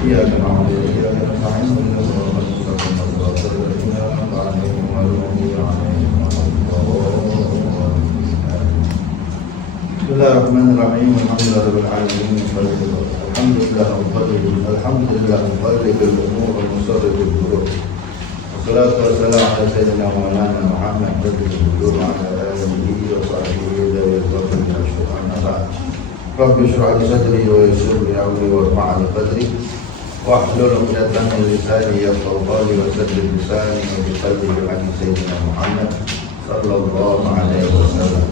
إياك نعبد وإياك نستعين اهدنا الصراط المستقيم صراط الذين أنعمت عليهم غير المغضوب عليهم ولا الضالين. بسم الله الرحمن الرحيم. الحمد لله رب العالمين. الحمد لله مقلب الأمور ومصرف القلوب. والصلاة والسلام على سيدنا مولانا محمد بدر الوجود وعلى آله وصحبه ذوي الفضل والشكر. أما بعد، رب اشرح لي صدري ويسر لي أمري وارفع لي قدري واحلل عقدة من لساني يفقهوا قولي وسدد لساني وبقلبي بحق سيدنا محمد صلى الله عليه وسلم.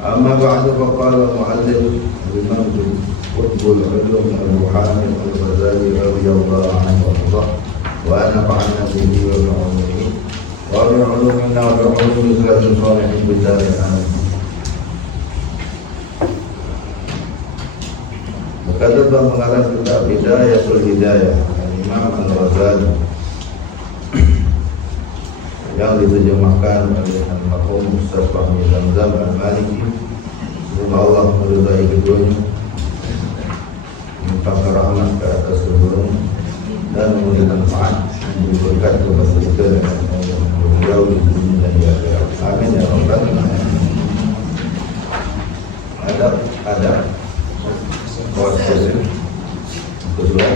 أما بعد، فقال المؤلف الإمام قطب العلوم أبو حامد الغزالي رضي الله عنه وارضاه ونفعنا به وبعلومه وبعلومنا وبعلوم سلف الصالحين بالدار آمين. Berkata pengarang kitab Bidayatul Hidayah Imam Al-Ghazali yang diterjemahkan oleh almarhum Ustaz Fahmi Zamzam Al-Maliki. Semoga Allah meridai keduanya, melimpahkan rahmat ke atas keduanya dan memberikan manfaat dan berkat kepada kita dan beliau di dunia dan di akhirat. Amin ya rabbal alamin. Ada puasa kedua.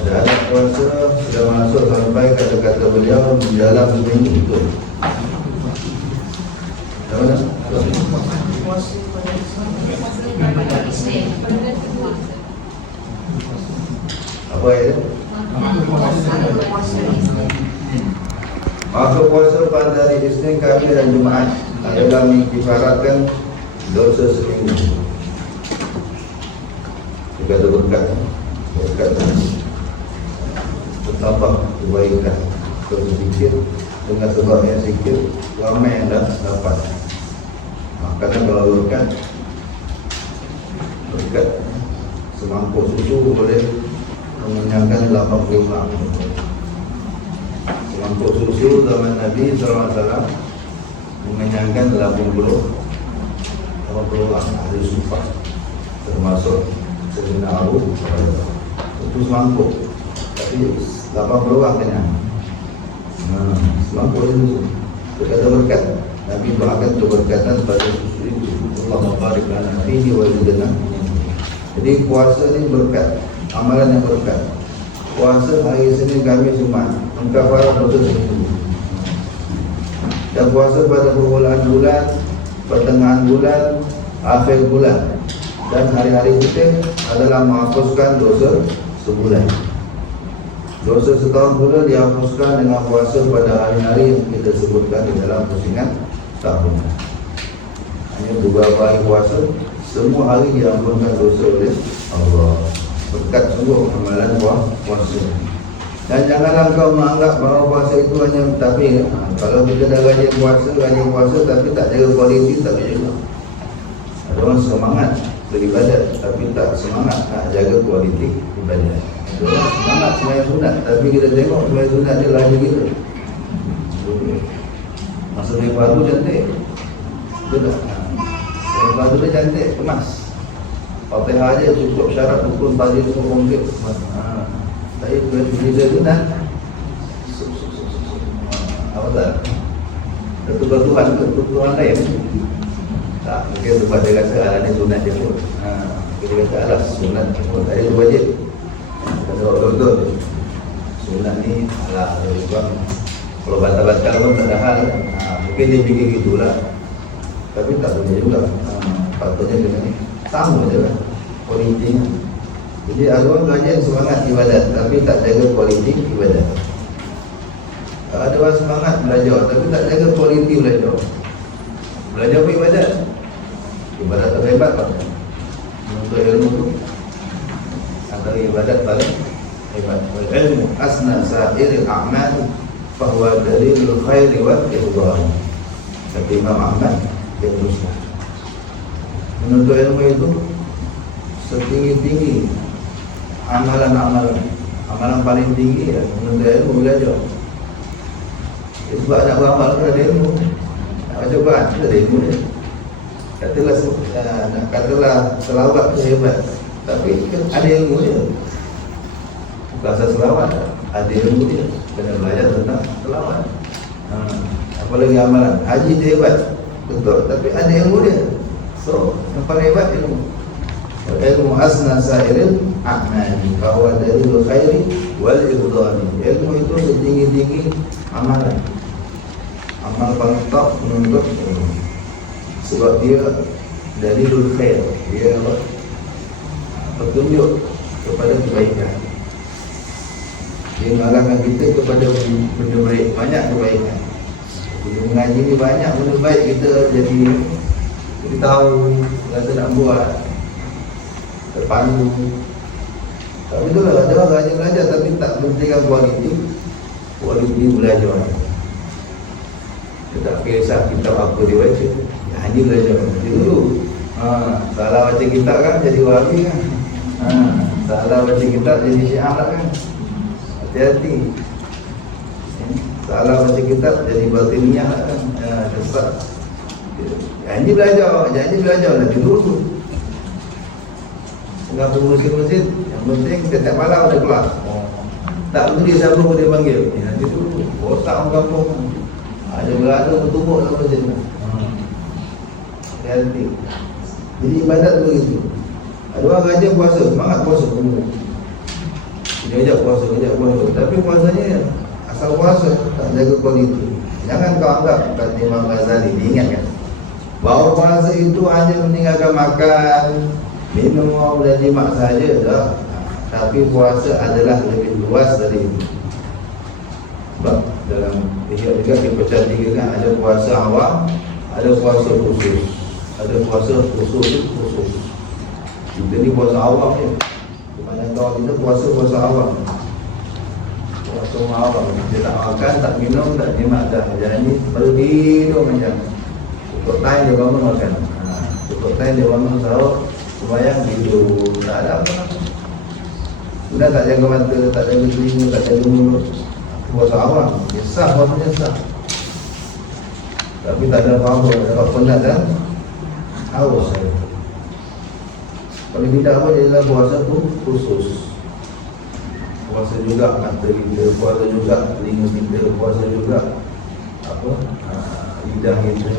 Ada puasa sudah masuk sampai kata-kata beliau dalam seminggu itu. Mana? Apa itu? Maka puasa pada hari Isnin, Khamis dan Jumaat adalah mengibaratkan dosa seminggu. Jika ada berkat bertambah kebaikan sedikit dengan sebab yang sedikit ramai yang dah dapat. Kadang kalau berkat semangkuk susu boleh mengenyangkan 80 orang. Semangkuk susu zaman Nabi SAW mengenyangkan 80 orang ahli sufah, termasuk Sayyidina Abu itu semangkuk, tapi 80 orang kenyang. Semangkuk itu berkata berkat. Nabi doakan keberkatan pada susu itu. Allah barik lana fihi wa zidna. Jadi puasa ini berkat, amalan yang berkat. Puasa hari Senin, Khamis, Jumaat mengkafarah dosa seminggu. Dan puasa pada permulaan bulan, pertengahan bulan, akhir bulan dan hari-hari kita adalah menghapuskan dosa sebulan. Dosa setahun pula dihapuskan dengan puasa pada hari-hari yang kita sebutkan di dalam pusingan tahun. Hanya beberapa hari puasa, semua hari diampunkan dosa oleh Allah. Berkat sungguh amalan puasa. Dan janganlah kau menganggap bahawa puasa itu hanya mentafsir. Kalau kita dah rajin puasa tapi tak jaga kualiti, tak juga. Ada orang semangat beribadat tapi tak semangat nak jaga kualiti ibadat. Ada orang semangat sembahyang sunat tapi kita tengok sembahyang sunat dia laju gitu. Masa sembahyang fardu cantik, betul tak? Sembahyang fardu dia cantik, kemas. Fatihah aja cukup syarat rukun tadi itu komplit. Tapi bila sunat apa tak? Ketuhan lain. Tak, mungkin sebab dia kata alah ni sunat je pun. Dia kata alah sunat je pun. Tadi tu wajib. Kata betul-betul sunat ni alah sebab kalau batal-batal pun tak ada hal. Mungkin dia fikir gitulah. Tapi tak boleh juga. Patutnya dengan ni sama je lah kualitinya. Jadi ada orang rajin semangat ibadat tapi tak jaga kualiti ibadat. Ada orang semangat belajar tapi tak jaga kualiti belajar. Belajar apa ibadat? Ibadat terhebat tak? Untuk ilmu tu antara ibadat paling hebat. Ilmu asna sa'iril a'mal fahuwa dalilul khairi wa ikhwan. Kata Imam Ahmad yang Muslim, menuntut ilmu itu setinggi-tinggi amalan paling tinggi ya menuntut ilmu belajar. Sebab nak beramal kena ada ilmu. Nak baca Quran kena ada ilmu dia. Katalah selawat tu hebat, tapi ada ilmu dia. Bahasa selawat ada ilmu dia. Kena belajar tentang selawat. Apalagi amalan haji dia hebat, betul, tapi ada ilmu dia. So yang paling hebat ilmu. Ilmu asna sairil a'mali bahwa dalil khairi wal irdani. Ilmu itu setinggi-tinggi amalan. Amal paling top menuntut ilmu. Sebab dia dalilul khair, dia petunjuk kepada kebaikan. Dia mengarahkan kita kepada benda baik, banyak kebaikan. Bila mengaji ni banyak benda baik, kita jadi kita tahu, rasa nak buat, terpandu. Tapi itulah, ada orang rajin belajar tapi tak pentingkan kualiti belajar. Dia tak kisah kitab apa dia baca, hanya belajar. Dia dulu salah baca kitab kan jadi wahabi kan, salah baca kitab jadi syiah lah kan. Hati-hati. Salah baca kitab jadi batiniyah lah kan. Sesat. Janji belajar nanti dulu. Tengah bermusim-musim, yang penting setiap malam ada kelas. Tak beri siapa pun dia panggil. Nanti dulu, otak orang kampung. Ada berada bertumbuk sama macam tu. Hati-hati. Jadi ibadat tu begitu. Ada orang rajin puasa, semangat puasa. Dia ajak puasa. Tapi puasanya asal puasa, tak jaga kualiti. Jangan kau anggap, kata Imam Ghazali, diingatkan, bahawa puasa itu hanya meninggalkan makan, minum dan jimat saja dah. Tapi puasa adalah lebih luas dari itu. Sebab dalam Ihya juga dipecah tiga kan, ada puasa awam, ada puasa khusus. Ada puasa khusus. Kita ni puasa awam je. Kebanyakan orang kita puasa awam. Puasa awam, dia tak makan, tak minum, tak jimat dah. Jadi baru minum macam cukup time dia bangun makan, cukup time dia bangun sahur, sembahyang tidur, tak ada apa. Sudah tak jaga mata, tak jaga telinga, tak jaga mulut. Puasa awam, dia sah, puasanya sah. Tapi tak ada apa-apa, dapat penat dan haus. Kalau tidak pun adalah puasa tu khusus. Puasa juga mata kita, puasa juga telinga kita, puasa juga lidah kita,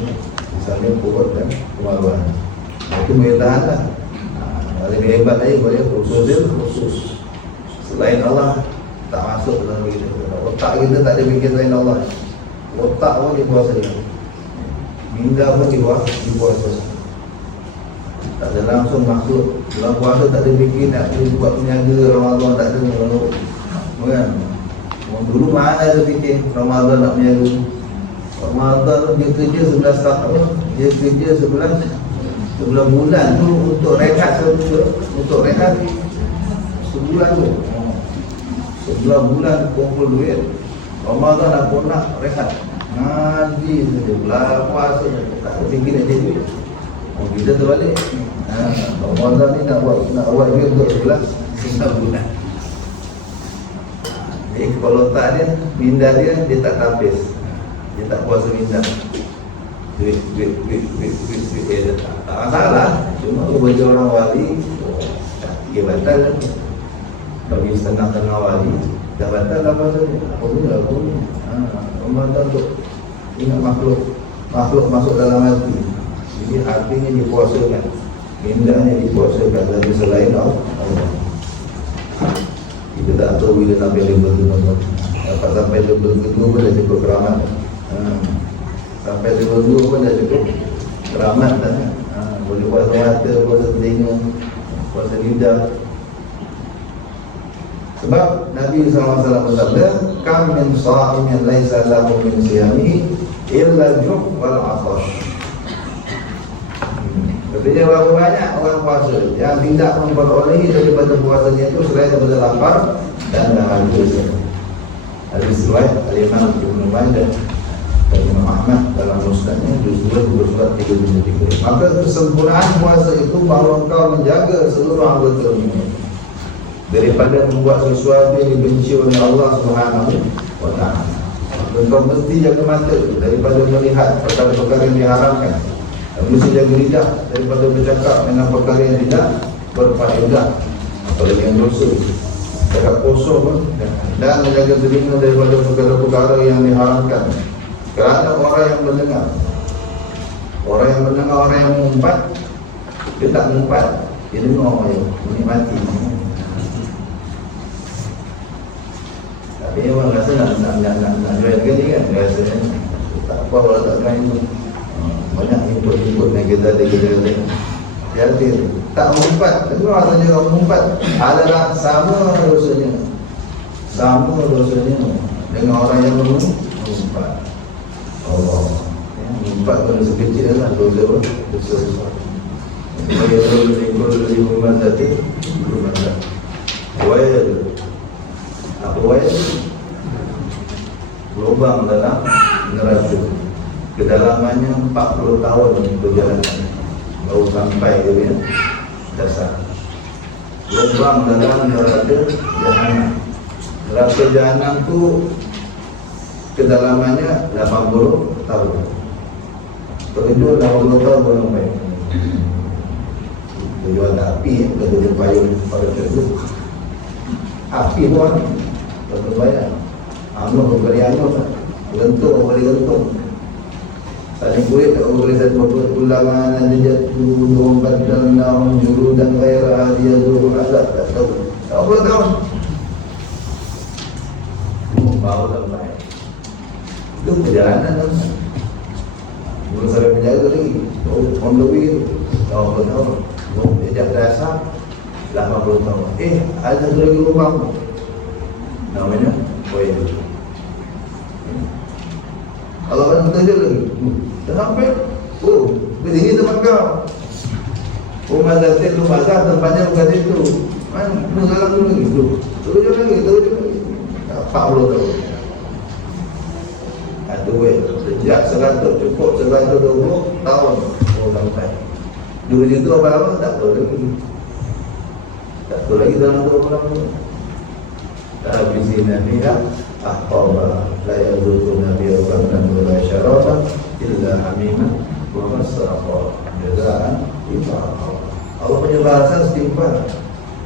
misalnya perut dan kemaluan. Itu boleh tahan lah. Lebih hebat lagi boleh khusus. Selain Allah tak masuk dalam kita. Otak kita tak ada fikir selain Allah. Otak pun dipuasa dia. Minda pun dipuasa. Tak ada langsung masuk dalam puasa, tak ada fikir nak buat peniaga Ramadan, tak ada. Kan? Dulu mana ada fikir Ramadan nak peniaga. Ramadan dia kerja 11 tahun, dia kerja 11 bulan tu untuk rehat sebulan tu. 11 bulan kumpul duit. Ramadan aku nak rehat, ngaji saja, puasa tak fikir nak jadi duit. Kita terbalik. Ramadan ni nak buat duit untuk 11 bulan. Jadi kalau tak dia, minda dia tak tapis. Dia tak puasa minda. Duit tak masalah. Cuma bagi orang wali, dia batal kan. Bagi setengah-tengah wali, dah batal lah puasa ni. Apa ni? Ramadan tu ingat makhluk masuk dalam hati. Jadi hatinya dipuasakan, mindanya dipuasakan dari selain Allah. Kita tak tahu bila sampai level tu. Dapat sampai level kedua pun dah cukup keramat. Sampai level 2 pun dah cukup keramat dah. Boleh puasa mata, puasa telinga, puasa lidah. Sebab Nabi SAW bersabda, kam min sha'imin laisa lahu min siyamihi illa al-ju' wal 'atash. Artinya berapa banyak orang puasa yang tidak memperolehi daripada puasanya itu selain daripada lapar dan dahaga. Hadis riwayat Al-Imam Ibnu Majah dan Imam Ahmad dalam musnadnya juz 2 surat 33. Maka kesempurnaan puasa itu bahawa engkau menjaga seluruh anggota tubuhmu daripada membuat sesuatu yang dibenci oleh Allah Subhanahu wa taala. Maka Engkau mesti jaga mata daripada melihat perkara-perkara yang diharamkan. Dan mesti jaga lidah daripada bercakap dengan perkara yang tidak berfaedah, apalagi yang dosa. Cakap kosong pun. Dan menjaga telinga daripada perkara-perkara yang diharamkan. Kerana orang yang mendengar, orang yang mengumpat, dia tak mengumpat, dia dengar je, menikmati. Tapi memang rasa nak join ni kan, rasanya tak apa kalau tak join tu. Banyak input yang kita ada. Jadi tak mengumpat, dengar saja orang mengumpat adalah sama dosanya dengan orang yang mengumpat. Allah mengumpat pada sekecil lah dosa besar. Sebagai lebih bermazati wail. Apa wail? Lubang dalam neraka, kedalamannya 40 tahun perjalanan baru sampai dia dasar. Lubang dalam neraka jahanam. Neraka jahanam tu kedalamannya 80 tahun. Terjun 80 tahun belum sampai. Tujuan api kalau payung pada tersebut. Api pun berbayar. Anu beri anu, gentung beri gentung. Saling kulit tak boleh satu ulangan dan jatuh badal naum juru dan gairah dia juru azab tak tahu. Tak boleh tahu. Mau sampai. Itu perjalanan kan. Belum sampai penjaga lagi. On the way tu. Tahu apa tahu. Dia dasar 80 tahun. Ada lagi lubang. Namanya koin. Kalau orang terjun lagi. Dah sampai. Begini tempat kau. Rumah Zatin tu pasar tempatnya bukan situ. Mana mengalang dulu lagi. Terjun lagi. 40 tahun. Duit sejak 100 cukup 120 tahun sampai 2 juta apa tak tahu lagi dalam 20 tahun. Habis ini ahqaba la yazutu nabiyyan dan la syarata illa hamima wa masrafa jazaan ifaqa. Allah punya bahasa istighfar.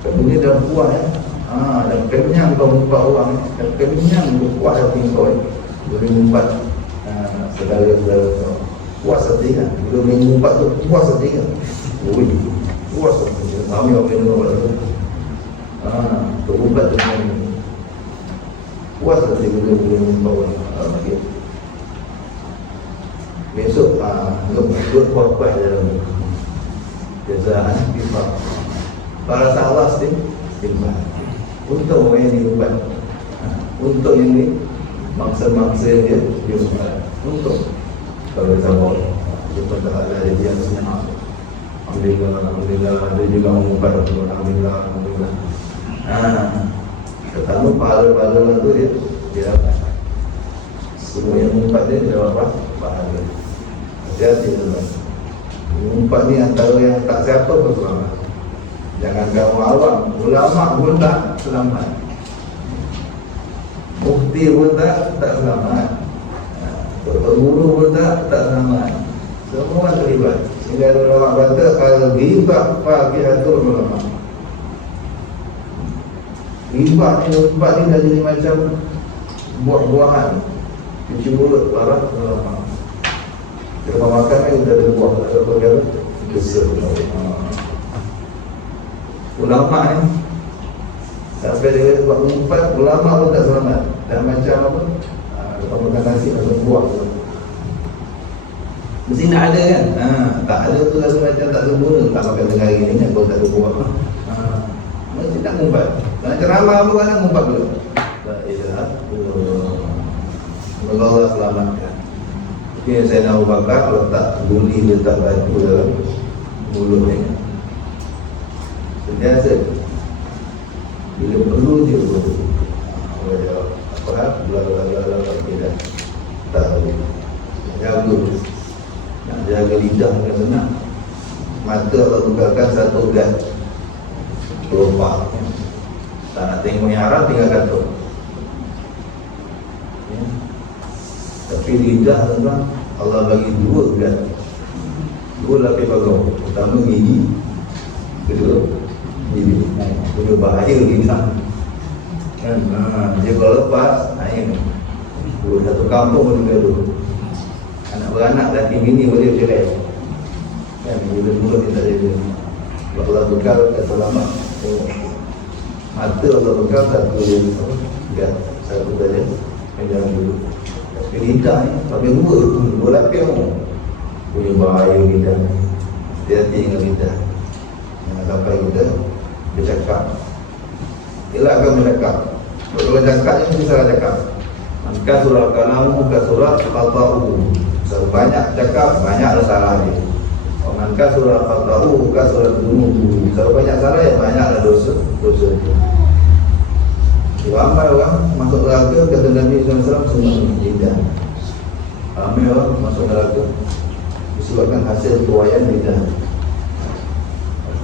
Ini dah puas ya. Dan kenyang kau mengumpat orang, dan kenyang puas hati kau boleh mengumpat saudara-saudara kau. Puas hati kan? Bila mengumpat tu puas hati kan? Puas hati. Kami orang kena buat tu. Mengumpat tu puas hati bila boleh mengumpat orang. Besok buat puas-puas dalam jazaan ifaqa. Para sahabat istighfar. Untuk orang yang diubat, untuk yang ni mangsa-mangsa dia diubat. Untuk kalau sama dia pada ada dia senang. Alhamdulillah dia juga mengubat. Alhamdulillah. Pertama pahala-pahala tu dia dapat. Semua yang mengubat dia dapat pahala. Hati-hati tuan. Mengubat ni antara yang tak siapa pun selamat. Jangan kamu awam, ulama pun tak selamat, mufti pun tak selamat, guru pun tak selamat. Semua terlibat. Sehingga ulama kata kalau ghibah faqihatul ulama. Ghibah ni dah jadi macam buah-buahan cuci mulut para ulama. Kalau makan ni dah ada buah, tak ada perkara kesel. Ulama ni sampai dia buat mengumpat, ulama pun tak selamat. Dan macam apa? Lepas makan nasi macam buah tu. Mesti nak ada kan? Tak ada tu rasa macam tak sempurna. Tak makan tengah hari ni kalau tak ada buah. Mesti tak mengumpat. Dan ceramah pun kan nak mengumpat dulu. La ilaha illallah. Semoga Allah selamatkan. Mungkin saya nak ubahkan kalau tak guli letak batu dalam mulut ni. Sentiasa bila perlu dia berdoa. Apa bla tidak tahu. Nak jaga lidah dengan senang. Mata Allah bukakan satu gas kelopak. Tak nak tengok yang haram tinggalkan tu. Tapi lidah tuan, Allah bagi dua belah. Dua lapis bagus. Pertama gigi, kedua gigi. Punya bahaya lidah. Kan, dia kalau lepas, ini satu kampung pun gaduh. Anak beranak laki bini boleh cerai. Kan, bila mula kita ada. Allah bekal kata lama. Mata Allah bekal satu ya, satu saja. Jangan dulu. Tapi lidah ni, tapi dua lapis punya bahaya lidah. Hati-hati dengan lidah. Jangan sampai kita bercakap. Elakkan bercakap. Kalau cakap ni mesti salah cakap. Maka surah kalamu, maka surah khata'u. Banyak cakap, banyak salah dia. Maka surah khata'u, maka surah dunubu. Kalau banyak salah, ya banyaklah dosa dia. Ramai orang masuk neraka, kata Nabi SAW, semua lidah. Ramai orang masuk neraka disebabkan hasil tuaian lidah.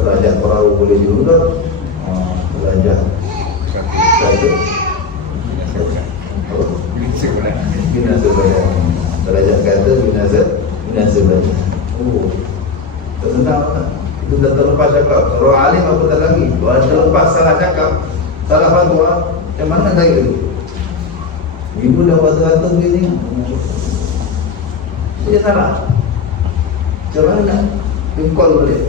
Derajat perahu boleh diundur, derajat satu binasa badan. Derajat kata binasa badan. Tersenang tak? Itu dah terlepas cakap. Orang alim apa tak lagi? Kalau terlepas salah cakap, salah fatwa, macam mana saya itu? Ibu dah batu-batu begini, dia salah. Macam mana nak jengkol boleh?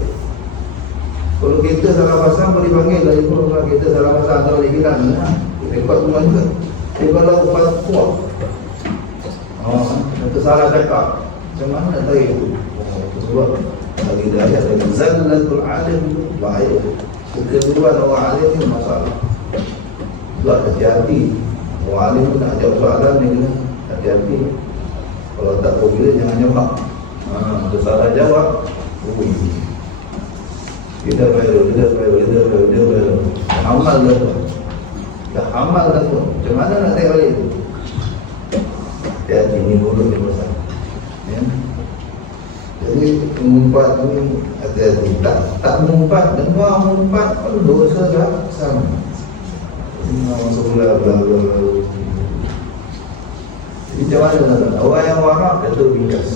Kalau kita salah pasang boleh panggil lah ibu. Kalau kita salah pasang atau boleh bilang, rekod semua juga. Tapi kalau fatwa, itu salah cakap, macam mana nak tahu itu? Sebab bagi daya dan zallatul alim bahaya. Kekeluan orang alim ni masalah. Buat hati-hati. Orang alim pun nak jawab soalan ni kena hati-hati. Kalau tak tahu bila jangan jawab. Kalau salah jawab, dia baru. Amal dah tu. Dah amal dah tu. Macam mana nak tengok balik tu? Hati-hati ni mulut dia besar. Ya. Jadi mengumpat ni hati-hati. Tak mengumpat, dengar mengumpat pun dosa dah sama. Masuk pula lalu. Jadi macam mana nak? Orang yang warak kata bingkas.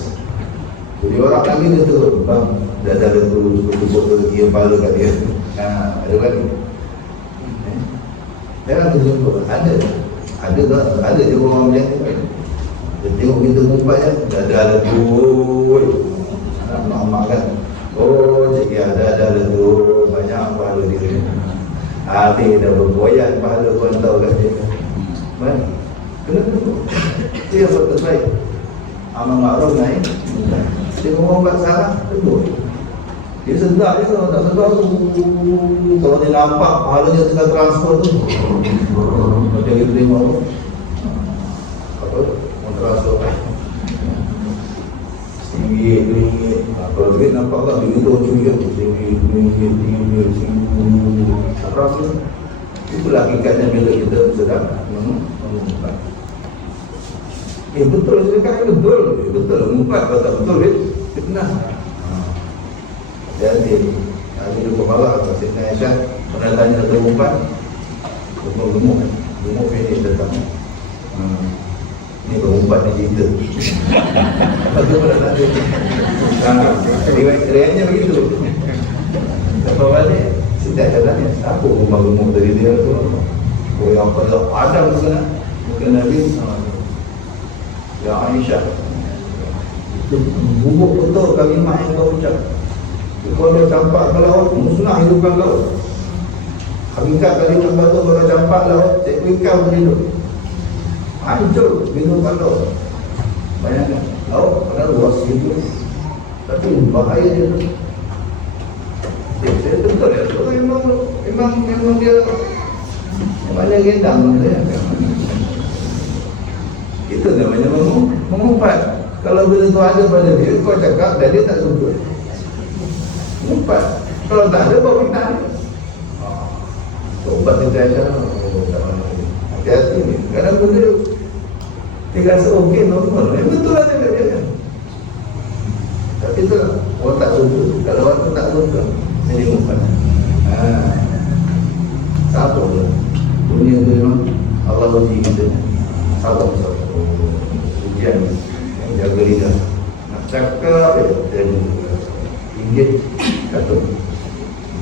Jadi orang lagi dia tu, bang, dah ada tu botol dia pala kat dia. Ada lagi. Jangan terjumpa. Ada je orang macam tu. Dia tengok kita mengumpat je, dah ada tu. Nak kan? Oh, cikgu ada tu banyak pahala dia. Habis dah bergoyang pahala pun tahu kat dia. Mana? Kenapa tu? Dia yang terbaik. Amal makruf naik. Dia ngomong salah, betul. Dia sedar je, kalau tak sedar tu, kalau dia nampak pahalanya tengah transfer tu, macam dia terima apa? Transfer RM1, kalau duit nampak tak, duit tu RM1, RM1, apa tu? Itulah hakikatnya bila kita sedang mengumpat. Betul sedekah betul. Betul mengumpat, kalau tak betul fitnah. Jadi ada pembawa Sayyidina Aisyah pernah tanya tentang mengumpat. Gemuk finish datang. Ini mengumpat ni cerita. Betul pernah tanya. Riwayatnya begitu. Lepas balik setiap jalannya apa gemuk dari dia tu. Oh yang pada Adam tu sana. Bukan Nabi. Ya Aisyah, bubuk betul kalimah yang kau ucap. Kalau dia campak ke laut, musnah hidupkan laut. Hakikat kalimah betul kalau campak laut, cikgu ikan pun hidup. Hancur hidupkan laut. Bayangkan, laut pada luas itu, tapi bahaya dia tu. Saya betul ya, so, memang dia banyak gendang dia. Itu namanya mengumpat. Kalau benda tu ada pada dia, kau cakap dan dia tak suka, mengumpat. Kalau tak ada, bawa fitnah dia. Umpat kita ada. Hati-hati ni. Kadang benda dia rasa okey, normal. Betul lah dia kan. Tapi tu lah, orang tak suka. Kalau orang tu tak suka, jadi mengumpat. Sabar lah. Dunia tu memang Allah uji kita. Sabar. Ujian lidah. Nak cakap jadi inggit kata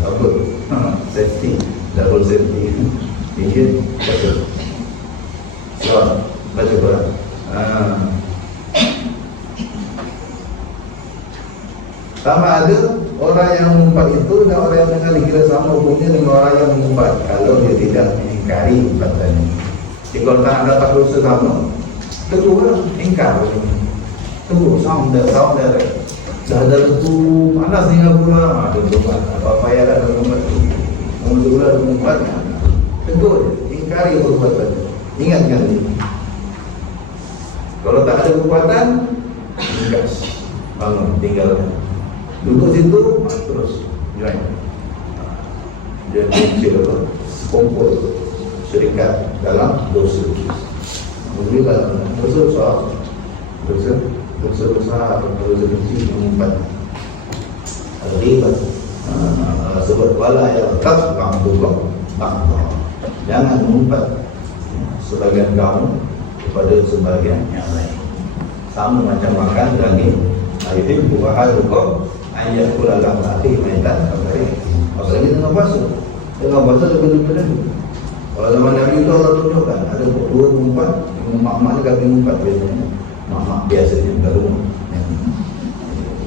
apa? Safety, double safety. Inggit kata. So, baca Quran. Sama ada orang yang mengumpat itu dan orang yang dengar dikira sama hukumnya dengan orang yang mengumpat kalau dia tidak mengingkari umpatannya. Jadi kalau tak dapat dosa sama, kedua ingkar. Tunggu, sound dah. Dah ada tu panas hingga pula. Ada umat apa-apa ya dah umat tu. Mula umat. Tegur, ingkari perbuatan. Ingatkan dia. Kalau tak ada kekuatan, ingkas, bangun, tinggalkan. Duduk situ, terus join. Dia kecil apa? Sekumpul syarikat dalam dosa. Mungkin dalam dosa besar, dosa besar, dosa kecil mengumpat. Ribat, sebab wala ya tak bangkuk. Jangan mengumpat sebagian kamu kepada sebagian yang lain. Sama macam makan daging. Ayat buah adukum ayat kula lam akhi maitan kabari. Maksudnya tengah puasa. Tengah puasa lebih-lebih. Kalau zaman Nabi itu Allah tunjukkan ada dua umpat, mak-mak ni kami umpat biasanya. Mak-mak biasanya kat rumah.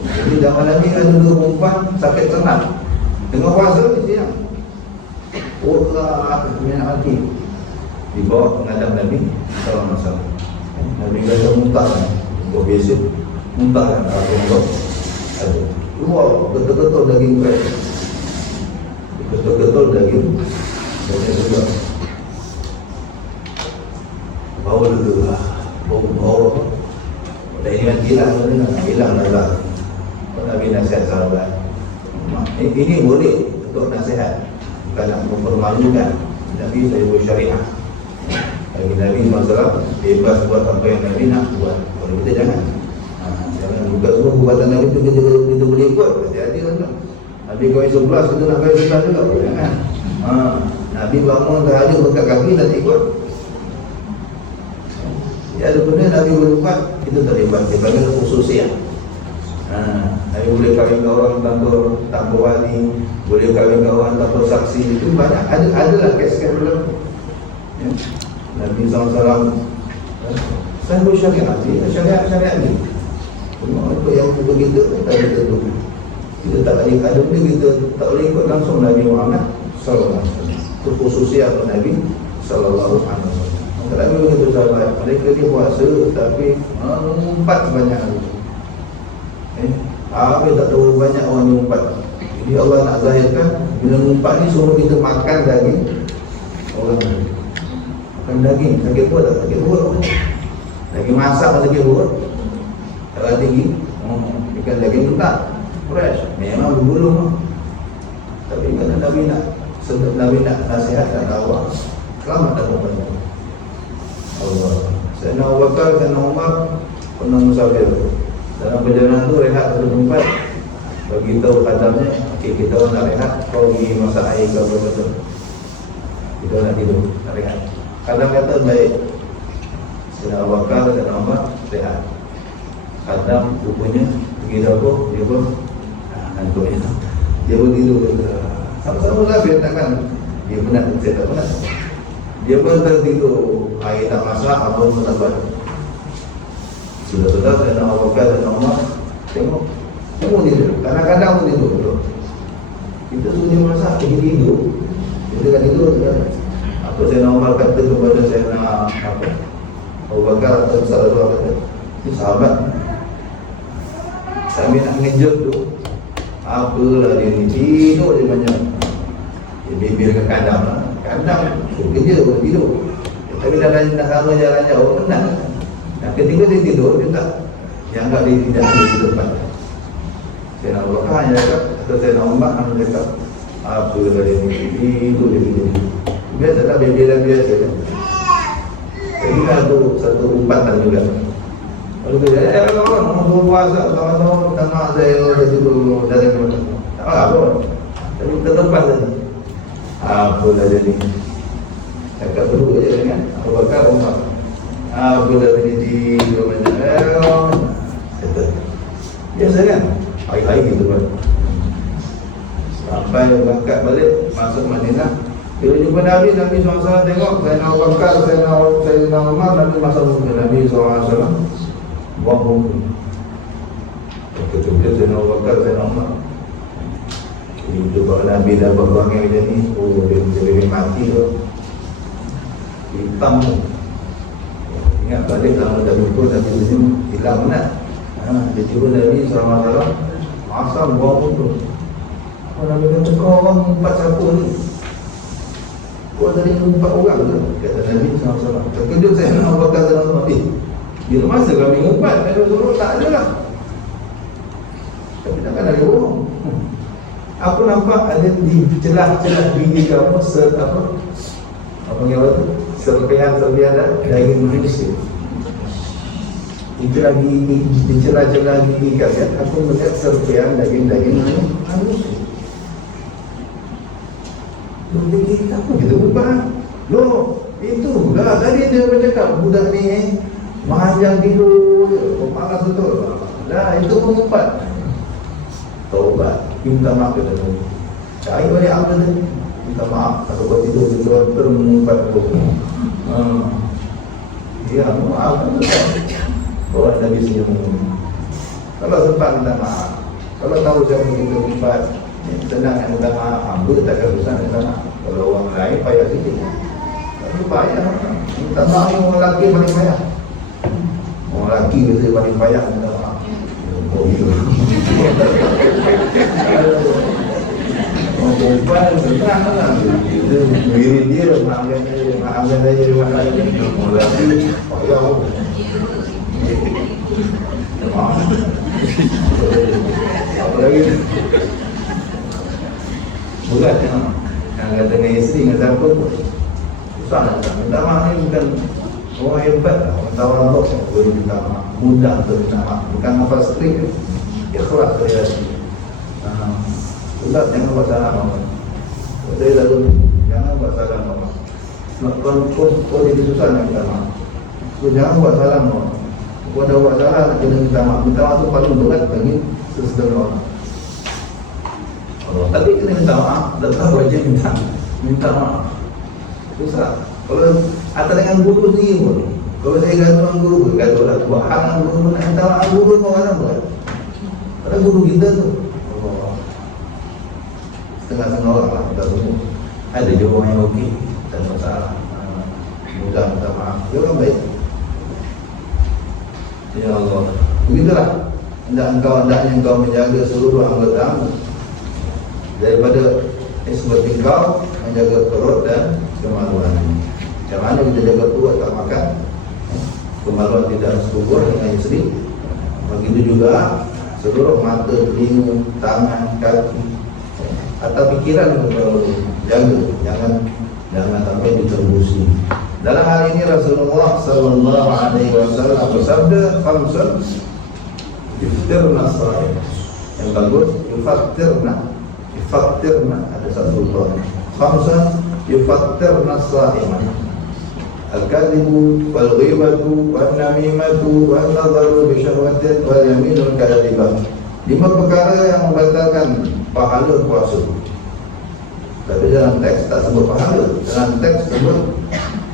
Jadi zaman Nabi ada dua umpat sakit tenat. Tengah puasa di siang. Allah minyak hati dibawa menghadap Nabi sallallahu alaihi wasallam. Nabi kata muntah. Biasa muntah kan atau ada. Wow, betul-betul daging fresh. Betul-betul daging sudah. Bawa dulu lah. Bawa. Dan ini kan hilang lah. Nabi nasihat sahabat. Ini boleh untuk nasihat. Bukan nak mempermalukan. Nabi saya buat syariah. Bagi Nabi masalah bebas buat apa yang Nabi nak buat. Kalau kita jangan bukan semua perbuatan Nabi itu kita boleh ikut. Hati-hati lah. Nabi kawin 11 kita nak kawin 11 juga. Jangan. Nabi bangun terhadap berkat kaki nak ikut. Ya ada benda Nabi berbuat kita terlibat. Dia panggil khususiyah. Nabi boleh kawin ke orang tanpa wali, boleh kawin ke orang tanpa saksi. Itu banyak. Adalah kes-kes berlaku. Ya. Nabi SAW saya bersyariat ni. Cuma apa yang begitu tak ada tentu. Kita tak boleh ada benda kita tak boleh ikut langsung Nabi Muhammad sallallahu alaihi wasallam. Itu khususnya Nabi sallallahu alaihi wasallam. Nabi begitu sahabat, mereka dia puasa tapi mengumpat banyak hari. Habis tak tahu banyak orang yang mengumpat. Jadi Allah nak zahirkan bila mengumpat ni suruh kita makan daging orang lain. Makan daging, sakit perut tak? Sakit perut. Daging masak pun sakit perut. Kalau tinggi, ikan daging mentah, fresh, memang berbulu. Tapi kerana Nabi nak nasihat dan dakwah, selamat dan berbanyak. Allah. Sayyidina Abu Bakar, Sayyidina Umar pernah musafir. Dalam perjalanan tu rehat satu tempat, bagi tahu khadamnya, okey kita nak rehat, kau pergi masak air ke apa betul. Kita nak tidur, nak rehat. Khadam kata baik. Sayyidina Abu Bakar, Sayyidina Umar rehat. Khadam rupanya pergi dapur, dia pun ngantuknya. Dia pun tidur. Sama-sama lah takkan. Dia penat, saya tak penat. Dia pun tertidur. Air tak masak, apa pun tak buat. Sudah-sudah saya nak Abu Bakar dan Umar tengok tidur. Kadang-kadang pun tidur. Kita suruh masak, pergi tidur. Kita kan tidur. Apa saya nak Umar kata kepada saya nak apa? Abu Bakar atau sahabat kata, ini sahabat. Sambil nak ngejut tu, apalah dia ni, tidur dia banyak. Dia bibir ke kandang. Kandang, kerja pun tidur. Tapi dah sama jalan jauh, penat. Dan ketika dia tidur, dia tak dianggap dia tidak di depan. Saya nak berkah hanya cakap, atau saya nak ombak hanya cakap, apalah dia ni, tidur dia tidur. Biasa tak bibiran biasa kan. Jadi satu umpatan juga. Kalau dia orang mau puasa sama-sama tengah saya tidur dari mana. Tak apa. Tapi tertempat saja. Apalah jadi. Cakap berdua je kan. Abu Bakar Umar. Apalah jadi tidur macam Biasa kan? Hari-hari gitu kan. Sampai berangkat balik, masuk Madinah. Bila jumpa Nabi, Nabi SAW tengok Sayyidina Abu Bakar, Sayyidina Umar, Nabi masuk mobil Nabi SAW buang mobil. Kemudian Sayyidina Abu Bakar, Sayyidina Umar. Itu kalau Nabi dah berbuang yang macam ni, dia boleh mati tu. Hitam tu. Ingat balik lama dah lupa, Nabi tu hilang nak. Dia cuba Nabi SAW masam buang mobil. Nabi kata, kau orang empat siapa ni? Kau tadi empat orang tu, kata Nabi SAW. Terkejut saya nak Abu Bakar dan Umar. Bila masa kami empat, Nabi SAW tak ada lah. Tapi takkan ada orang. Aku nampak ada di celah-celah biji kamu apa tu? Serpihan-serpihan daging manusia. Itu lagi di celah-celah gigi kalian, aku melihat serpihan daging manusia. Dia kata, apa kita bukan? Loh, itu lah tadi dia bercakap, budak ni mahajang tidur je, malas betul. Dah, itu mengumpat. Taubat, minta maaf kepada Allah. Cari balik apa tadi? Minta maaf, kalau kau tidur mengumpat aku. Ya, maaf betul. Bawa Nabi senyum. Kalau sempat minta maaf, kalau tahu siapa kita mengumpat, senang nak minta maaf, hamba takkan susah nak minta maaf. Kalau orang lain payah sikit. Tapi payah. Minta maaf orang lelaki paling payah. Orang lelaki biasa paling payah minta maaf. Oh gitu. Orang perempuan senang lah. Wirid dia, maafkan saya, orang lelaki payah. Maaf. Apa lagi? Berat yang kata dengan isteri dengan siapa pun susah nak minta maaf ni bukan orang hebat lah. Orang tahu Allah boleh minta maaf, mudah untuk minta maaf, bukan apa strik, ikhlas dari hati. Ustaz jangan buat salah maaf. Saya lalu jangan buat salah maaf. Kau jadi susah nak minta maaf. So jangan buat salah maaf. Kau dah buat salah nak kena minta maaf. Minta maaf tu paling berat bagi sesedara orang. Tapi kena minta maaf, tetap wajib minta maaf. Susah. Kalau atas dengan guru sendiri pun, kalau saya gaduh dengan guru pun, gaduh lah buat hal dengan guru pun, nak minta maaf guru pun orang buat. Padahal guru kita tu setengah-setengah orang lah, tak semua. Ada je orang yang okey, tak ada masalah, mudah minta maaf. Dia orang baik. Ya Allah, begitulah. Hendaknya engkau menjaga seluruh anggota daripada seperti kau menjaga perut dan kemaluan. Macam mana kita jaga perut tak makan, kemaluan tidak berkumpul dengan isteri. Begitu juga seluruh mata, telinga, tangan, kaki atau pikiran perlu jaga, jangan sampai diterbusi. Dalam hal ini Rasulullah sallallahu alaihi wasallam bersabda, "Khamsun yuftirna as-sa'im." Yang bagus, yufattirna ada satu tuan. Khamsun yufattirna as-sa'im. Al-kadhibu wal-ghibatu wan-namimatu wan-nadharu bi syahwatin wal yaminul kadhibah. 5 perkara yang membatalkan pahala puasa. Tapi dalam teks tak sebut pahala, dalam teks sebut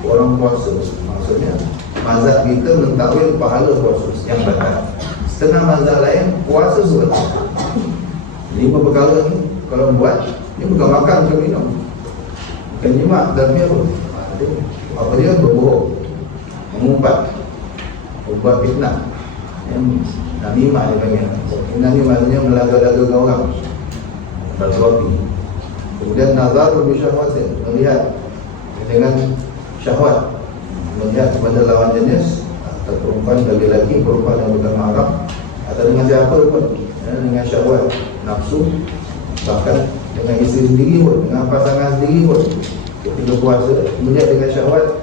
orang puasa. Maksudnya mazhab kita mentakwil pahala puasa yang batal. Setengah mazhab lain puasa sebut 5 perkara ni kalau buat, ni bukan makan, bukan minum, bukan nyimak dan apa. Apa dia? Berbohong, mengumpat, membuat fitnah, namimah dia panggil. Namimah maksudnya melaga-lagakan orang, berseropi. Kemudian nazar bersyahwatin, melihat dengan syahwat, melihat kepada lawan jenis atau perempuan bagi lelaki, perempuan yang bukan mahram, atau dengan siapa pun, dengan syahwat, nafsu, bahkan dengan isteri sendiri pun, dengan pasangan sendiri pun. Ketika puasa, melihat dengan syahwat,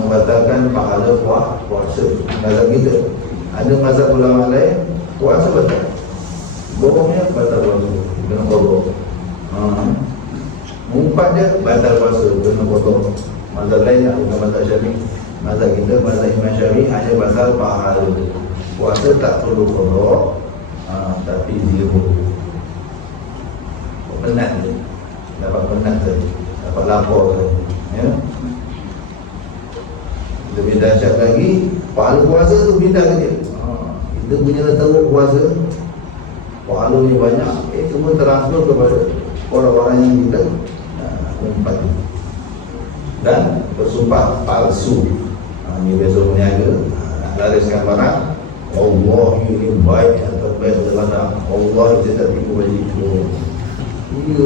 membatalkan pahala puasa. Mazhab kita, ada mazhab ulama lain, puasa batal, bohongnya batal puasa, kena bohong. Mengumpat dia batal puasa, kena potong. Mazhab lain yang bukan mazhab Syafi'i. Mazhab kita, mazhab Imam Syafi'i hanya batal pahala. Puasa tak perlu qada, tapi zero. Penat je, dapat penat tadi, dapat lapor tadi, ya. Lebih dahsyat lagi, pahala puasa tu pindah ke dia. Kita punya tahu puasa, pahalanya banyak, semua transfer kepada orang-orang yang kita empati dan bersumpah palsu. Ini biasa berniaga, nak lariskan barang, Allah ini baik yang terbaik dalam Allah itu tak tipu bagi itu. Itu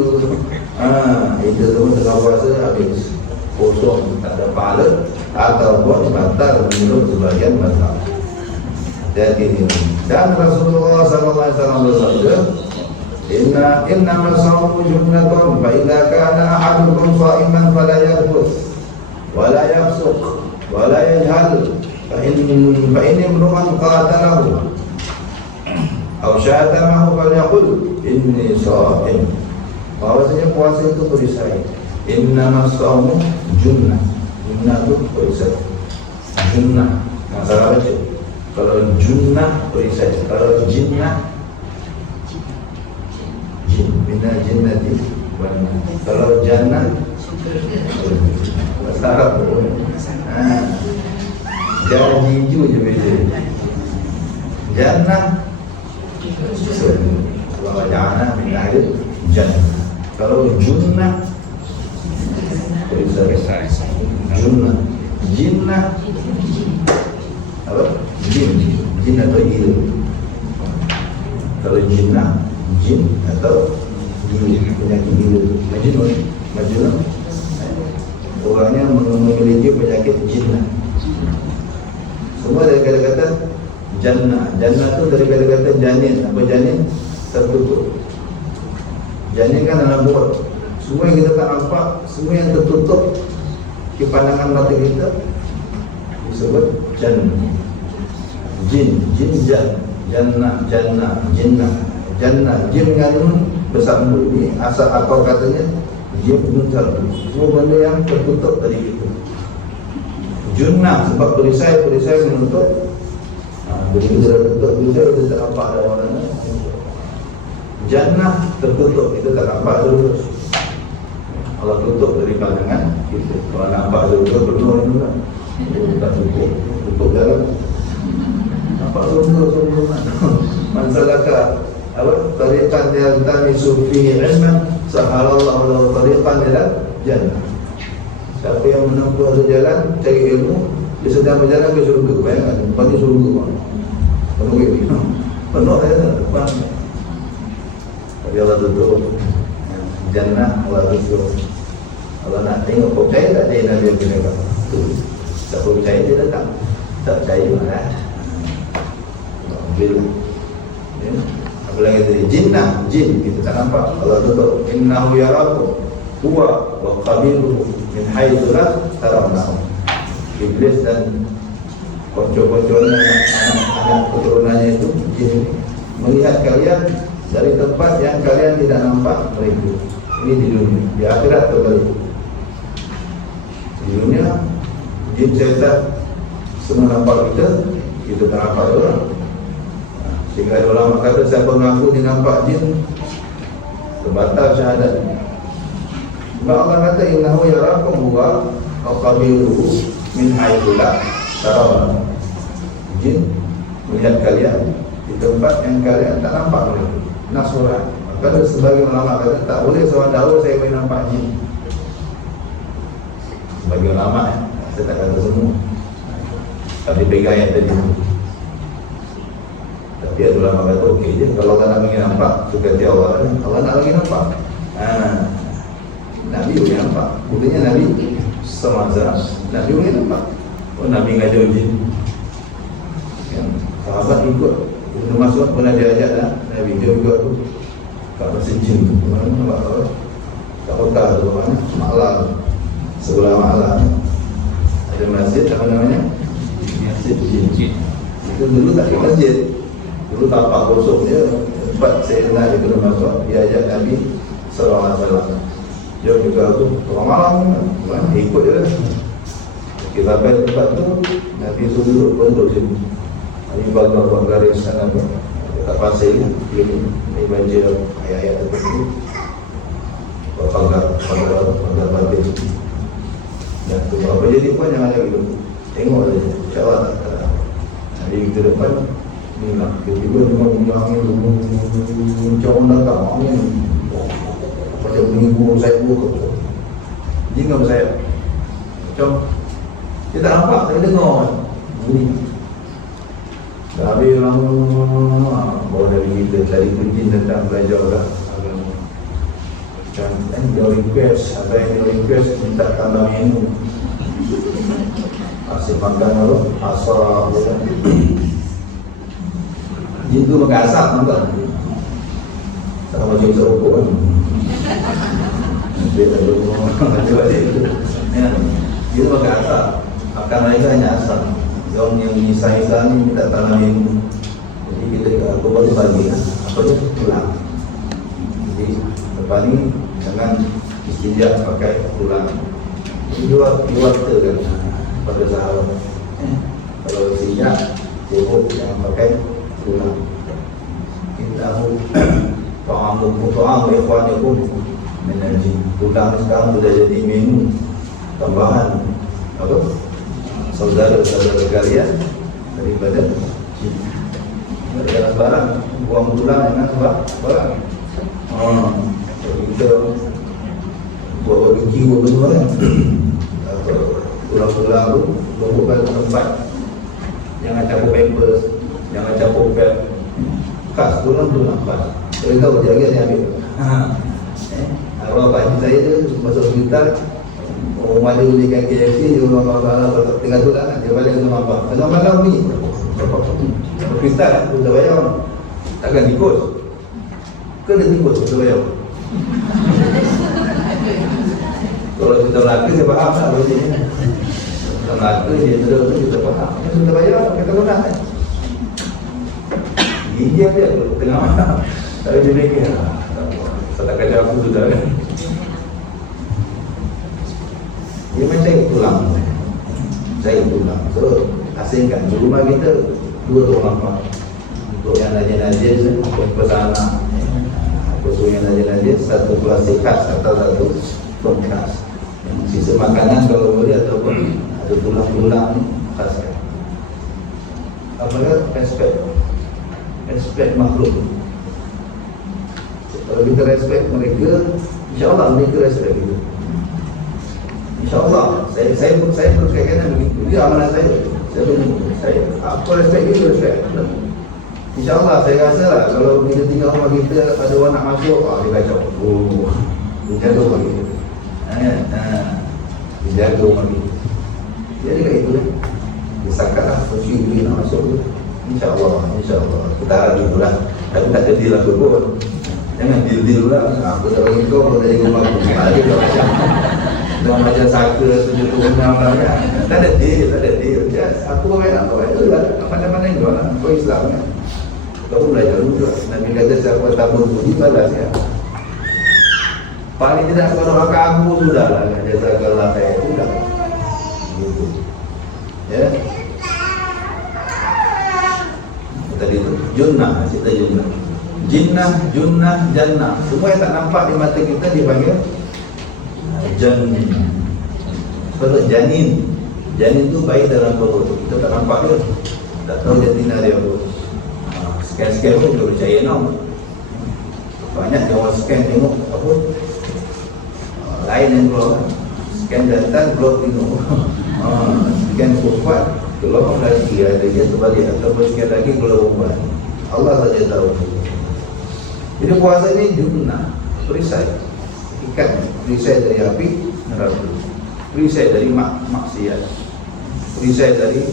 semua tengah puasa habis kosong, tak ada pahala ataupun batal menurut sebagian mazhab. Jadi dan Rasulullah SAW bersabda, Inna masawmu junnatun fa idza kana ahadukum sha'iman fala yarfus wa la yafsuq wa la yajhal fa in imru'an qatalahu aw syatamahu falyaqul inni sha'im. Bahwasanya puasa itu perisai. Inna masawmu junnah. Junnah itu perisai. Junnah masalah baca. Kalau junnah perisai, kalau jinnah bina jinnati, kalau jannah bahasa Arab jangan hijau je beza. Jannah kalau jannah bina ada jannah, kalau junnah perisai. Junnah jinnah apa? Jin atau il. Kalau jinnah, jin atau il, penyakit il. Majnun orangnya memiliki penyakit jinnah. Semua dari kata-kata jannah. Jannah itu dari kata-kata janin. Apa janin? Tertutup. Janin kan dalam perut. Semua yang kita tak nampak, semua yang tertutup di pandangan mata kita disebut jannah. Jin, jannah, jinnah. Jin dengan nun bersambung. Ini asal akal katanya jin muncul. Semua benda yang tertutup tadi itu. Junnah sebab perisai menutup. Bila kita dah tutup perisai, kita tak nampak ada orang. Jannah tertutup, kita tak nampak terus. Allah tutup dari pandangan kita. Kalau nampak terus penuh juga. Tak tutup dalam. Nampak sungguh mansalaka apa tariqan yaltamisu fihi ilman sahalallahu lahu tariqan ila jannah. Siapa yang menempuh jalan cari ilmu, dia sedang berjalan ke surga. Bayangkan, pada surga penuh ada depan. Tapi Allah tutup jannah, Allah tutup. Allah nak tengok percaya tak dia Nabi Muhammad. Tak percaya dia datang, tak percaya mana. Ya. Apa lagi tadi? Jinnah, jin kita tak nampak. Allah tutup. Innahu yarakum huwa wa qabiluhu min haitsu la tarawnahu. Iblis dan konco-konconya, anak keturunannya itu jin melihat kalian dari tempat yang kalian tidak nampak mereka. Ini di dunia. Di akhirat kembali. Di dunia jin syaitan semua nampak kita tak nampak orang. Sehingga ada ulama kata siapa mengaku dia nampak jin terbatal syahadat. Sebab Allah kata innahu yarakum huwa qabiluhu min haitsu la tarawna. Jin melihat kalian di tempat yang kalian tak nampak mereka. Nasrani. Maka sebagai ulama kata tak boleh seorang dahulu saya boleh nampak jin. Sebagai ulama saya tak kata semua. Tapi pegang ayat tadi. Tapi ada ulama kata okey je, kalau tak nak bagi nampak suka dia Allah nak bagi nampak. Nabi boleh nampak. Buktinya Nabi semasa Nabi boleh nampak. Oh, Nabi ngajar jin. Yang sahabat ikut. Ibnu Mas'ud pernah diajak dah Nabi dia ikut tu. Kat masjid jin tu. Mana nampak apa? Kat kota tu mana? Malam. Sebelah malam. Ada masjid apa namanya? Masjid jin. Itu dulu tak ada masjid. Dulu tapak kosong dia. Tempat Sayyidina Ibnu Mas'ud diajak Nabi sallallahu alaihi wasallam. Dia juga tu orang malam ikut je lah. Kita sampai tempat tu Nabi suruh duduk sini. Ini bakal garis sana tak pasal ini baca ayat-ayat tertentu, panggar batin. Dan apa jadi pun yang ada itu, tengok aja, insyaAllah tak. Hari ke depan ni lah, tiba-tiba memang angin muncul datang angin pada minggu saya buka jingga saya macam kita tak nampak, tak dengar bunyi. Dah habis lama baru dari kita cari kunci tentang belajar lah agama. Macam dia request, apa yang dia request minta tambah menu, asyik makan apa, asal jin tu makan asap nampak tak macam serupuk kan. Dia tak ada itu ya. Dia makan asap, makan mereka hanya asap. Orang yang misal-misal ni minta tanam ilmu. Jadi kita baru bagi apa dia tulang. Jadi lepas ni jangan istinja pakai tulang. Ini dua kita kan pada sahabat. Kalau istinja cukup yang pakai tulang. Kita ta'amu ikhwanikum min al-jin. Tulang sekarang sudah jadi menu tambahan apa? Saudara-saudara kalian daripada jin. Mereka barang buang tulang dengan barang. Kita buat barbecue apa semua kan. Tulang-tulang tu bawa ke tempat. Jangan campur pampers, jangan campur pad. Kas tulang-tulang pas. Kalau tahu jaga dia ambil. Arwah pak haji saya tu masuk hospital. Orang ada belikan KFC, dia orang masalah tengah tulang kan, dia balik ke rumah. Kalau malam ni kristal, tu tak bayar. Takkan tikus. Kena tikus, tak bayar. Kalau kita Melaka, saya faham tak bagi ni. Kita Melaka, dia terus kita faham. Kita bayar, kita guna kan. Gigi dia tengah malam. Tapi dia fikir, tak kacau aku sudah kan. Dia macam tulang. Saya tulang. So, asingkan di rumah kita dua tulang pak. Untuk yang najis-najis, pesana. Untuk yang najis-najis, satu plastik khas atau satu foam khas. Sisa makanan kalau boleh ataupun ada tulang-tulang khas. Apakah respect makhluk. Kalau kita respect mereka, insyaAllah mereka respect kita. InsyaAllah, saya berkaitan begitu. Dia amalan saya. Saya apa respect dia, respect. InsyaAllah saya rasa lah kalau bila tinggal rumah kita ada orang nak masuk, dia kacau. Dia jaga rumah kita. Dia jaga rumah kita. Jadi kat itu lah. Dia sakat lah, kunci dia nak masuk tu. InsyaAllah. Kita harap dulu lah. Tapi tak ada deal aku pun. Jangan deal lah. Aku tak bagi kau, kau dari rumah aku. Ada kau macam macam saka, 76 lah kan. Tak ada deal. Yes, aku pakai nak kau itu lah. Mana-mana kau lah. Kau Islam kan. Kau pun belajar dulu. Nabi kata siapa tabur puji balas ya. Paling tidak kalau aku sudah lah. Jazakallah khair itu dah. Ya. Tadi itu junnah, cerita junnah. Jinnah, junnah, jannah. Semua yang tak nampak di mata kita dipanggil janin. Perut janin. Janin tu bayi dalam perut. Kita tak nampak dia. Tak tahu jantina dia apa. Scan-scan pun kita percaya now. Banyak yang orang scan tengok apa. Lain yang keluar. Scan jantan keluar tengok. Scan perempuan keluar lagi. Ada dia terbalik. Ataupun scan lagi keluar perempuan. Allah saja tahu. Jadi puasa ni junnah. Perisai. Ikat perisai dari api neraka, perisai dari maksiat, perisai dari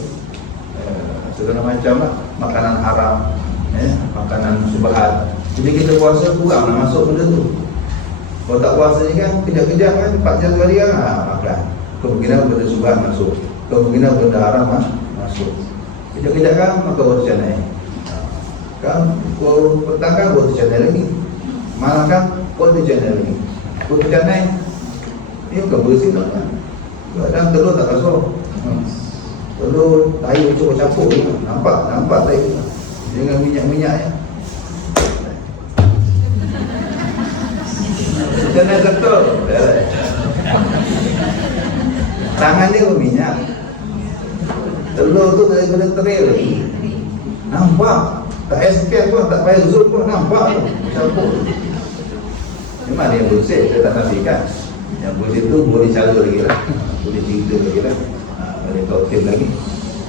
segala macam makanan haram, makanan subhat. Jadi kita puasa kurang nak masuk benda tu. Kalau tak puasa ni kan kejap-kejap kan 4 jam sekali kan makan. Kemungkinan benda subhat masuk, kemungkinan benda haram masuk. Kejap-kejap kan maka buat channel. Kan petang kan buat channel lagi. Malam kan buat channel lagi. Buat channel ni bukan bersih tak kan. Kadang telur tak basuh. Telur tahi cuba campur ni. Nampak tahi dengan minyak-minyak ya. Kena ketul. Tangan dia berminyak. Telur tu tak kena teril. Nampak. Tak escape pun, tak payah zoom pun, nampak tu. Campur. Memang dia yang bersih, saya tak nafikan. Yang bersih tu boleh cara lagi lah. Boleh cerita lagi lah. Boleh kotil lagi.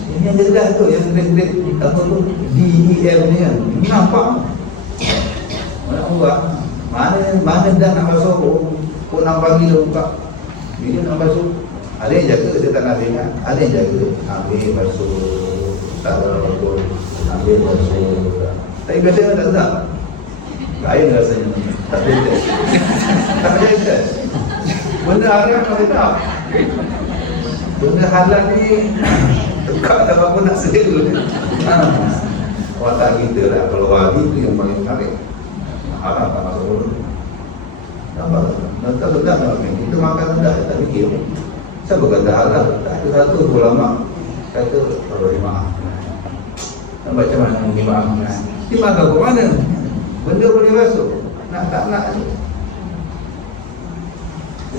Ini yang jelas tu, yang grade apa tu, DEM ni kan. Ini nampak. Mana orang? Mana dah nak masuk pun nampak gila buka. Ini nak masuk. Ada yang jaga, saya tak nafikan. Ada yang jaga. Ambil masuk. Tak ada pun. Ambil masuk. Tapi biasanya tak sedap. Kain rasanya. Tak boleh test. Tak boleh test. Benda haram tak sedap. Benda halal ni tekak tak apa nak selera. Watak kita lah. Kalau wabi tu yang paling tarik. Haram tak masuk mulut. Nampak tak? Tak sedap tak makan. Kita makan sedap. Tak fikir. Siapa kata halal? Tak ada satu ulama kata kalau dimaaf. Macam mana dimaafkan? Dimaafkan ke mana? Benda boleh masuk. Nak tak nak.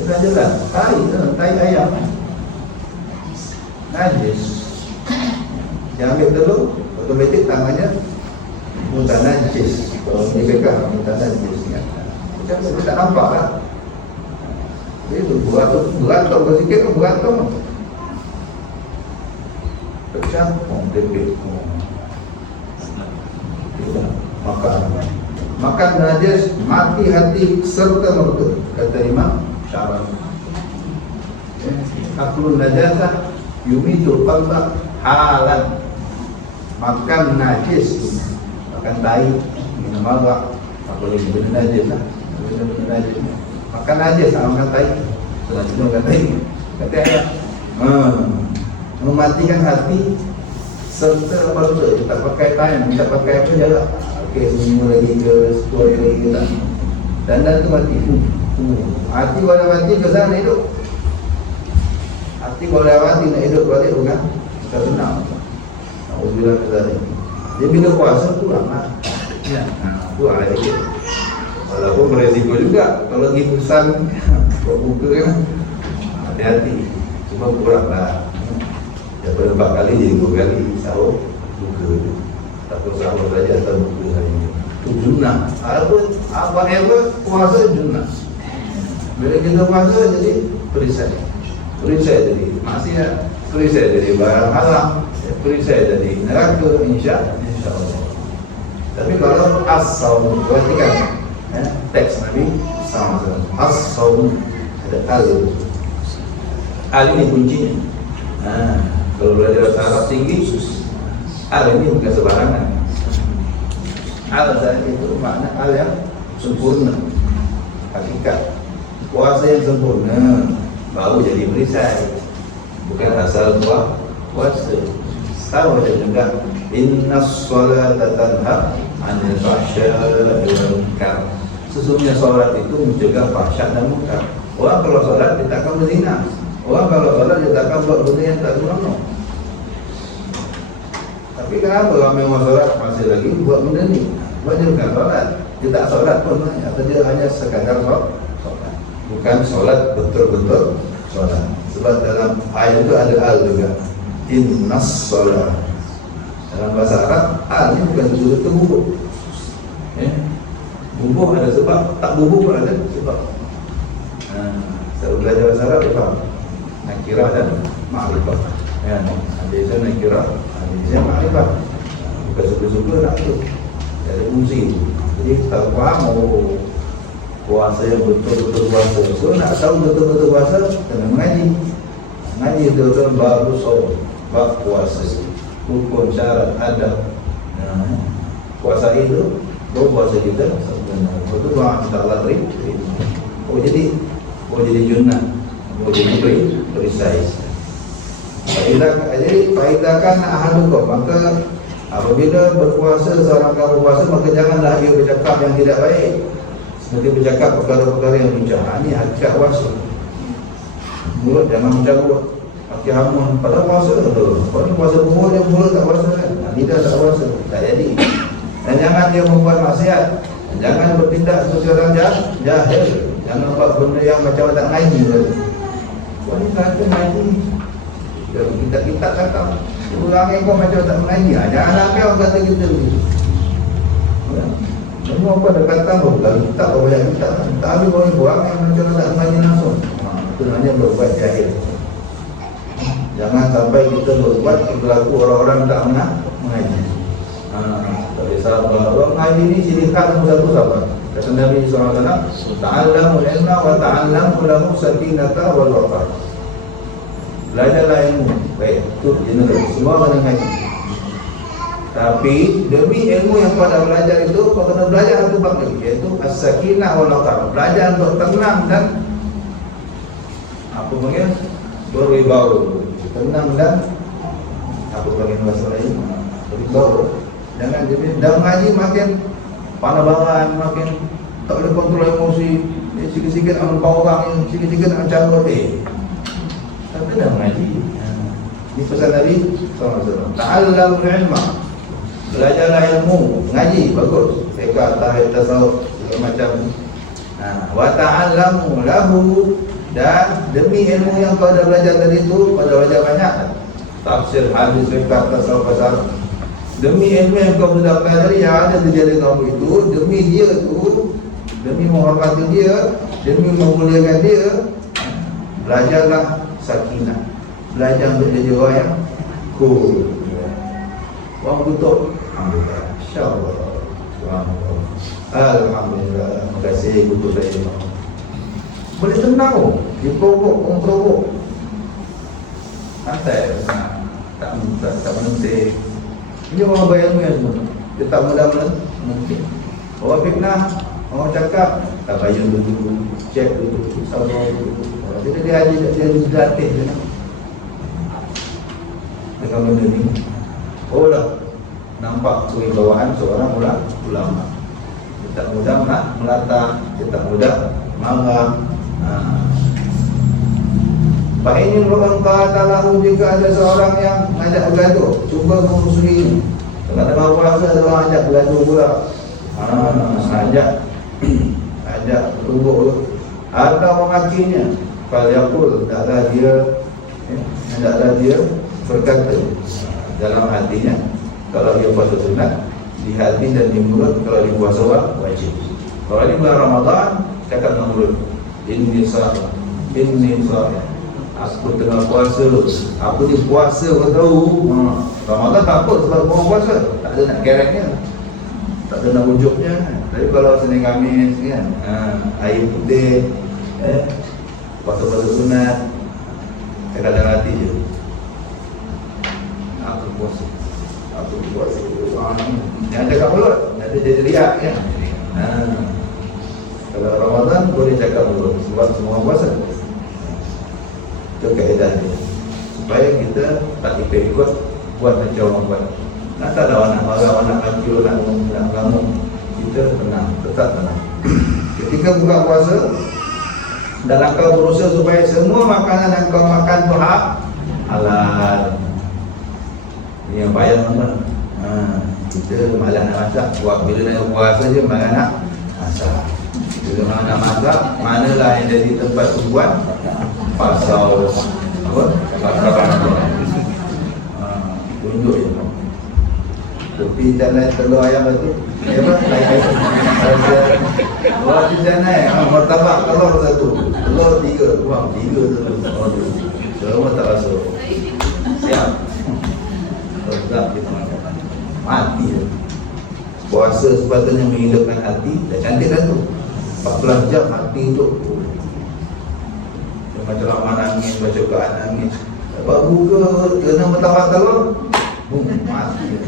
Dah jelas. Tai ayam. Najis. Dia ambil telur, otomatik tangannya muntah najis. Kalau dia pegang muntah najis. Macam tu tak nampak lah. Dia tu beratung sikit tu beratung. Pecah, tepik. Makan najis mati hati serta merta, kata Imam Syarawi. Aklun najasah yumitul qalba halan. Makan najis, makan tai, minum arak, apa lagi benda najis lah. Benda najis. Makan najis sama makan tai. Selanjutnya makan tai. Kata ayat, mematikan hati serta merta. Tak pakai time, tak pakai apa jarak. Okey, semua lagi ke 10 hari lagi ke tak. Dan tu mati. Hati boleh mati ke sana hidup. Hati boleh mati nak hidup balik bukan? Tak senang. Alhamdulillah ke sana. Dia bila puasa tu amat. Ya. Tu ada lagi. Walaupun beresiko juga. Kalau pergi pesan buat buka kan, hati-hati. Cuma kurang lah. Daripada 4 kali jadi 2 kali sahur buka. Takut sahur saja atau buka hari ini. Itu junnah. Whatever puasa junnah. Bila kita puasa jadi perisai. Perisai jadi maksiat. Perisai jadi barang haram. Perisai jadi neraka, insya-Allah. Tapi kalau as-saum, perhatikan teks Nabi sama-sama. As-saum ada al ini kuncinya. Kalau belajar bahasa Arab tinggi, al ini bukan sembarangan. Al itu makna al yang sempurna, hakikat. Puasa yang sempurna baru jadi perisai, bukan asal puasa. Sama macam juga innas salata tanha 'anil fahsya'i wal munkar. Sesungguhnya solat itu mencegah fahsyat dan munkar. Orang kalau solat dia takkan berzina. Orang kalau solat dia takkan buat benda yang tak senonoh. Tapi kenapa ramai orang solat masih lagi buat benda ni? Sebab dia bukan solat. Dia tak solat pun atau dia hanya sekadar solat. Bukan solat betul-betul solat. Sebab dalam ayat itu ada al juga. Innas solat. Dalam bahasa Arab, al ni bukan betul-betul bubuk. Bubuk ada sebab, tak bubuk pun ada sebab. Saya belajar bahasa Arab, dia faham. Nakirah dan ma'rifah. Ada itu nakirah, ada itu ma'rifah. Bukan suka-suka nak tu. Ada fungsi tu. Jadi tak faham, puasa yang betul-betul puasa. So nak tahu betul-betul puasa, kena mengaji. Mengaji betul-betul baru saum, bab puasa. Hukum, syarat, adab. Puasa itu, baru puasa kita sebenarnya. Betul doa kita Allah terima. jadi junnah. Jadi perisai. Jadi faidakan ahadukum, maka apabila berpuasa seorang kamu berpuasa, maka janganlah dia bercakap yang tidak baik, seperti bercakap perkara-perkara yang bincang. Ini hakikat puasa. Mulut jangan mencampur, pakai hamun pada puasa tu. Kalau ni puasa buah dia mulut tak puasa kan? Lidah tak puasa, tak jadi. Dan jangan dia membuat maksiat. Jangan bertindak seperti orang jahil. Jangan buat benda yang macam tak ngaji. Kau ni kata ngaji. Kita kata orang yang kau macam tak mengaji. Jangan sampai orang kata kita begitu. Semua apa dah kata pun kalau kita banyak kita tak ada orang yang macam tak mengaji langsung. Itu namanya berbuat jahil. Jangan sampai kita berbuat berlaku orang-orang tak mengaji. Tapi sahabat orang mengaji ni ciri khas nombor satu sahabat. Kata Nabi SAW, ta'allamul ilma wa ta'allamu lahu sakinata wal waqar. Belajarlah ilmu. Baik, itu general. Semua kena ngaji. Tapi demi ilmu yang pada belajar itu, kau kena belajar satu bab lagi, iaitu as-sakinah wal waqar. Belajar untuk tenang dan apa panggil? Berwibawa. Tenang dan apa panggil bahasa lain? Berwibawa. Jangan jadi dah mengaji makin panabaran, makin tak boleh kontrol emosi. Sikit-sikit nak lupa orang, sikit-sikit nak cabut. Tapi dah mengaji. Ini pesan Nabi SAW. Ta'allamul ilma. Belajarlah ilmu. Mengaji, bagus. Fiqh, tahid, tasawuf, macam. Wa ta'allamu lahu. Dan demi ilmu yang kau dah belajar tadi itu, kau dah belajar banyak. Tafsir, hadis, fiqh, tasawuf, pasal. Demi ilmu yang kau sudah pelajari yang ada di dalam kamu itu, demi dia itu, demi menghormati dia, demi memuliakan dia, belajarlah sakinah. Belajar untuk jadi orang yang cool. Orang tutup, alhamdulillah, insyaAllah. Alhamdulillah. Terima kasih kutu saya. Boleh tenang, diprovok, memprovok. Santai, tak menentik. Ini orang bayang yang semua. Dia tak mudah menentik. Orang fitnah, orang cakap, tak bayang dulu, cek dulu, sabar dulu. Jadi dia dilatih dengan benda ni. Oh dah nampak kewibawaan seorang ulama. Dia tak mudah nak melata, dia tak mudah marah. Pak ini orang kata lalu jika ada seorang yang ngajak bergaduh, cuba memusuhi. Kalau ada puasa ada orang ajak bergaduh pula. Ajak berubuk atau memakinya. Kalau yaqul hendaklah dia berkata dalam hatinya, kalau dia puasa sunat di hati dan di mulut, kalau dia puasa wajib. Kalau di bulan Ramadan cakap dengan mulut, inni sa'im, aku tengah puasa. Aku ni puasa kau tahu. Ramadan tak apa sebab kau puasa, tak ada nak kereknya, tak ada nak ujuknya. Tapi kalau Senin Khamis kan, air putih, puasa-puasa sunat, cakap dalam hati je, aku puasa. Jangan cakap mulut, nanti jadi riak kan. Kalau Ramadan boleh cakap mulut sebab semua puasa. Itu kaedah dia, supaya kita tak ikut buat macam orang buat. Nak tak ada anak marah, anak kacau, nak kamu, kita tenang, tetap tenang. Ketika buka puasa, dalam kau berusaha supaya semua makanan yang kau makan tu halal. Ini yang payah teman. Kita malas nak masak, buat bila nak puasa je malas nak masak. Bila nak masak, manalah yang jadi tempat tumbuhan pasal apa? Pasal tunjuk je. Tepi jalan telur ayam tu. Apa? Wah, di sana martabak telur satu. Telur 3, kurang 3 telur. Semua tak masuk. Siap. Tetap kita makan. Mati je. Puasa sepatutnya menghidupkan hati. Dah cantik dah tu. 14 jam hati tu. Macam lama nangis, baca Quran nangis. Lepas buka, kena martabak telur. Mati je.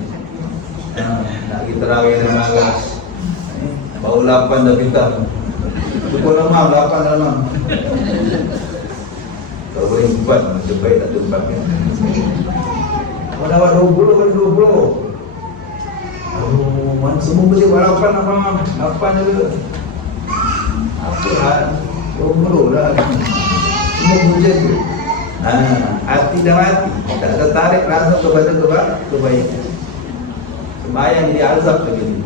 Nak kita terawih dan malas. Baru 8 dah pintar. Pukul 6, 8 dah 6. Kalau boleh 4, macam baik tak tempat kan. Kalau dapat 20, boleh 20. Mana semua boleh buat 8 abang. 8 je. Apa hal? 20 dah. Semua pujian tu. Hati dan hati. Tak tertarik langsung kepada kebaikan. Sembahyang jadi azab begini,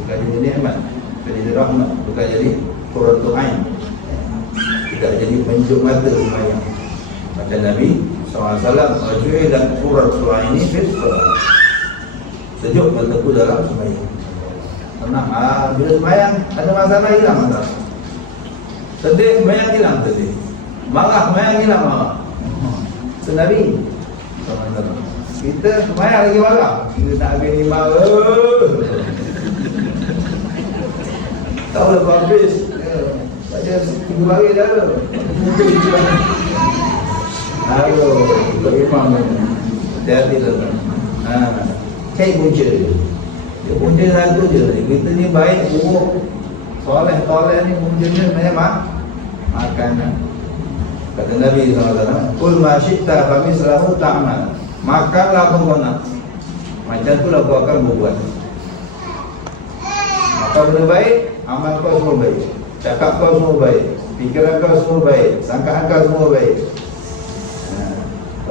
bukan jadi nikmat, bukan jadi rahmat, bukan jadi qurratu ain. tidak jadi penjuk mata sembahyang. Kata Nabi SAW, "Wajuilat qurratu aini fi shalah." Sejuk mataku dalam sembahyang. Tenang, bila sembahyang ada masalah, hilang masalah. Sedih sembahyang, hilang sedih. Marah sembahyang, hilang marah. Itu Nabi SAW. Kita sembahyang lagi marah, kita nak habis ni marah. Tahu lah habis. Saja 3 hari dah. Aduh, imam ni. Hati-hati lah. Cari punca dia. Dia punca satu je. Kita ni baik, buruk, soleh ni punca dia sebenarnya makanan. Kata Nabi SAW, "Kul ma syi'ta fa mislahu ta'mal." Makanlah apa kau nak, macam itulah kau akan berbuat. Makan benda baik, amal kau semua baik, cakap kau semua baik, fikiran kau semua baik, sangkaan kau semua baik.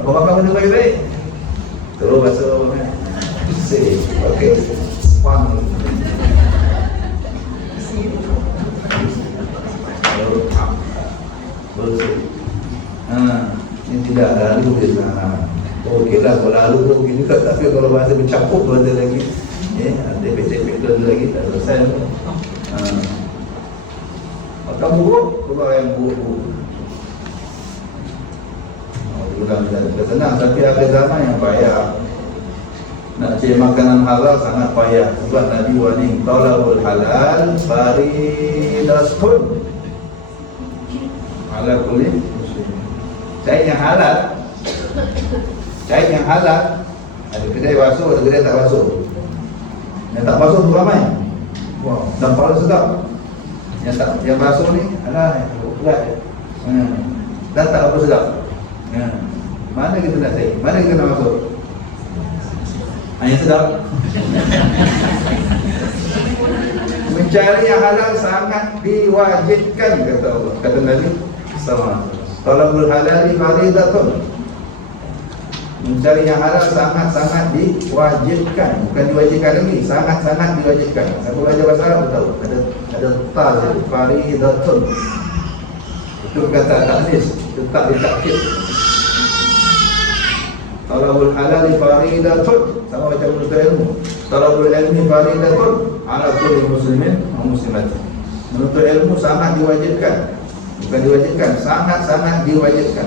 Kau makan benda baik-baik, terus bahasa orang okey, pang ini tidak lalu dia. Okeylah, kalau lalu tu okey juga, tapi kalau bahasa bercampur tu ada lagi. Tepek-tepek tu ada lagi, tak selesai tu. Makan buruk, keluar yang buruk-buruk. Bukan senang, tapi ada zaman yang payah. Nak cari makanan halal sangat payah. Sebab Nabi warning, talabul halal faridatun ala kulli muslim. Cari yang halal, cari yang halal. Ada kedai basuh, ada kedai tak basuh. Yang tak basuh tu ramai. Wah, dan pahala sedap. Yang basuh ni alah berat. Dan tak apa sedap. Mana kita nak cari? Mana kita nak masuk? Hanya sedap. Mencari yang halal sangat diwajibkan, kata Allah. Kata Nabi SAW, talabul halali faridatun. Mencari yang halal sangat-sangat diwajibkan. Bukan diwajibkan lagi, sangat-sangat diwajibkan. Siapa belajar bahasa Arab tahu, ada ta jadi faridatun. Itu kata taknis, itu tak ditakkid. Talabul halali faridatun, sama macam menuntut ilmu. Talabul ilmi faridatun ala kulli muslimin wa muslimat. Menuntut ilmu sangat diwajibkan. Bukan diwajibkan, sangat-sangat diwajibkan.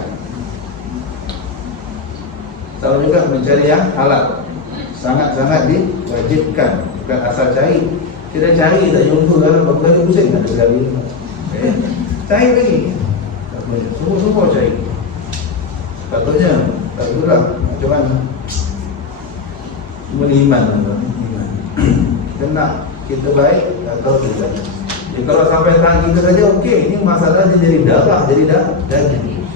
Sama juga mencari yang halal, sangat-sangat diwajibkan. Bukan asal cari. Kita cari tak jumpa dalam berbagai pusing, tak ada sekali. Cari lagi. Semua cari. Katanya tak kurang. Macam mana? Semua iman. Kena kita baik atau tidak. Jadi kalau sampai tangan kita saja okey, ini masalahnya jadi darah, jadi daging.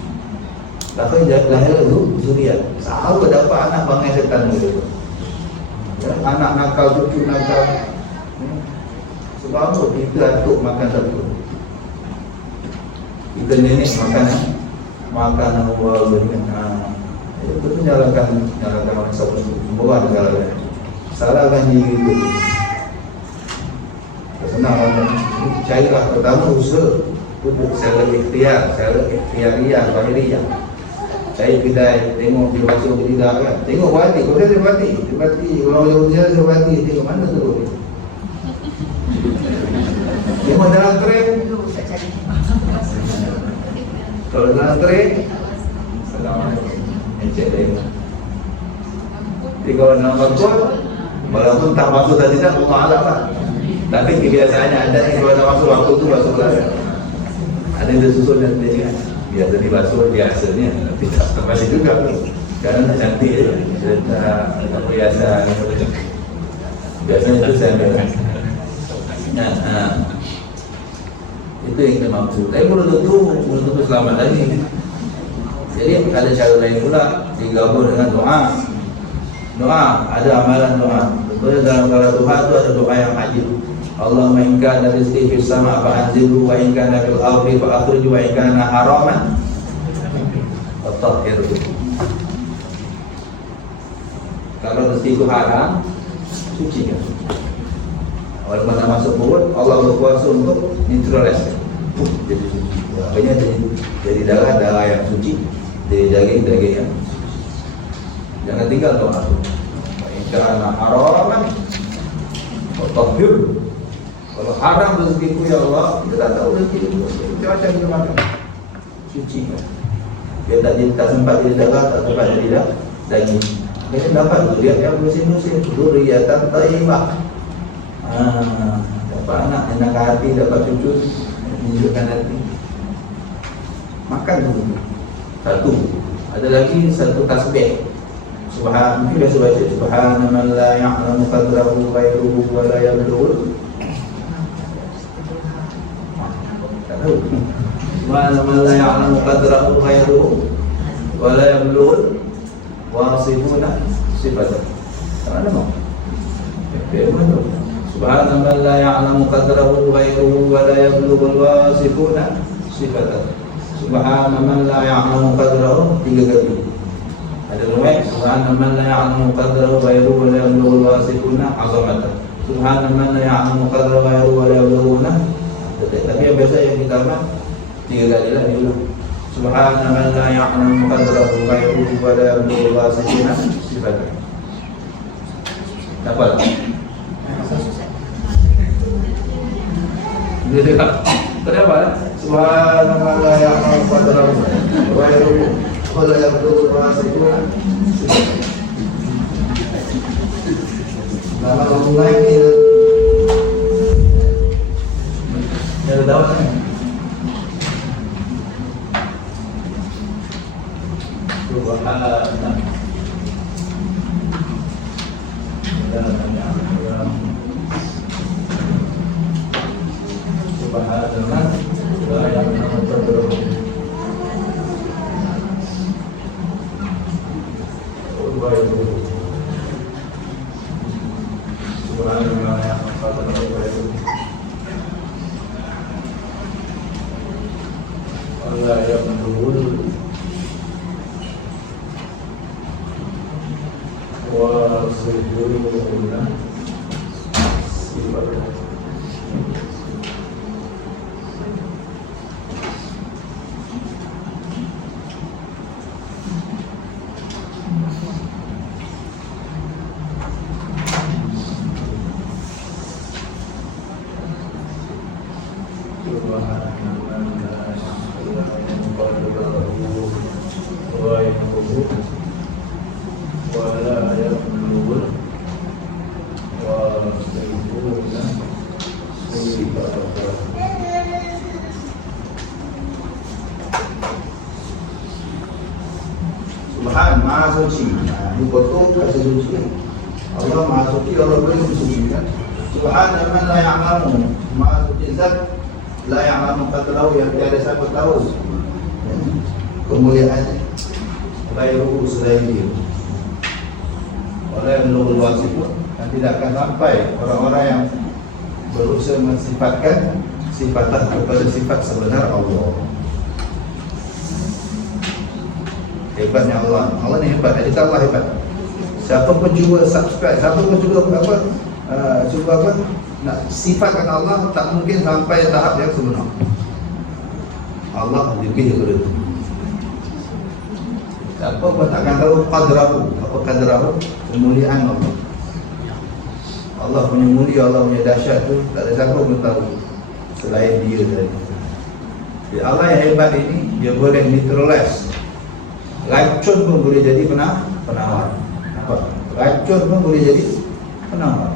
Tapi lahir itu zuriat. Selalu dapat anak bangai setan gitu. Anak nakal, cucu nakal. Sebab apa? Kita atuk makan satu. Kita nenek makan Allah dengan itu nyalakan orang semua negara. Salahkan diri itu. Senang orang. Carilah pertama usaha untuk secara ikhtiariyah, zahiriyah. Saya kedai, tengok dia baca tidak kan. Tengok wati, kau dia bati. Orang Yahudi dia bati, tengok mana tu. Tengok dalam tren. Kalau dalam tren, Assalamualaikum. Encik dia. Jadi kalau nak masuk, walaupun tak masuk tadi tak, Allah lah. Tapi kebiasaannya ada yang kalau tak masuk waktu tu masuklah. Ada yang tersusun dan dia biasa dibasuh biasanya, tapi tak masih juga karena cantik je. Tak biasa. Biasanya itu saya ambil. Itu yang kita maksud. Tapi belum tentu selamat lagi. Jadi ada cara lain pula, digabung dengan doa. Ada amalan doa. Betul dalam kalau doa itu ada doa yang ajib. Allahumma in kana rizqi fis sama' fa anzilhu wa in kana fil ardi fa akhrijhu wa in kana haraman fatahhirhu. Kalau rezeki itu haram, sucikan. Walaupun masuk perut, Allah berkuasa untuk neutralisasi. jadi suci. Akhirnya jadi darah yang suci, jadi daging yang suci. Jangan tinggal doa. Insyaallah haraman tahir. Kalau haram rezekiku ya Allah, kita tak tahu rezekiku. Macam kita makan suci. Dia tak sempat jadi darah, tak sempat jadi daging. Dia dapat zuriat yang bersih-bersih, zuriatan thayyibah. Dapat anak, enak hati, dapat cucu, menunjukkan hati. Makan dulu. Satu. Ada lagi satu tasbih. Mungkin dah baca Subhana man la ya'lamu qadrahu ghairuhu wa la yablughu. Tak tahu. Subhana man la ya'lamu qadrahu ghairuhu wa la yablughu wasifuna sifatan. Mana mau? Bagaimana? Subhana man la ya'lamu qadrahu ghairuhu wa la yablughu wasifuna sifatan. Subhana man la ya'lamu qadrahu 3 kali. Ada riwayat Subhana man la ya'lamu qadrahu ghairuhu wa la yablughu wasifuna 'azamatan. Subhana man la ya'lamu qadrahu ghairuhu wa la yablughu. Tapi yang biasa yang kita amal 3 kali lah diulang. Subhana man la ya'lamu qadrahu ghairuhu wa la yablughu wasifuna sifatan. Dapat. Jadi kenapa? Subhana man la ya'lamu qadrahu ghairuhu wa la yablughu wasifuna sifatan. Nama Allah ini ada dawatnya. Subhanallah. Subhan Maha Suci. Ini betul bahasa suci. Allah Maha Suci, Allah boleh mensucikan. Subhan man la ya'lamu. Maha Suci Zat la ya'lamu qadrahu, yang tiada siapa tahu kemuliaannya. Ghairuhu selain dia. Oleh Nurul Wasifun, yang tidak akan sampai orang-orang yang berusaha mensifatkan sifatan kepada sifat sebenar Allah. Hebatnya Allah. Allah ni hebat. Kita Allah hebat. Siapa pun cuba subscribe, siapa pun cuba nak sifatkan Allah, tak mungkin sampai tahap yang sebenar. Allah lebih daripada itu. Siapa pun takkan tahu qadrahu. Apa qadrahu? Kemuliaan Allah. Allah punya mulia, Allah punya dahsyat tu tak ada siapa pun tahu selain dia tadi. Jadi Allah yang hebat ini, dia boleh neutralize. Racun pun boleh jadi penawar. Apa? Racun pun boleh jadi penawar.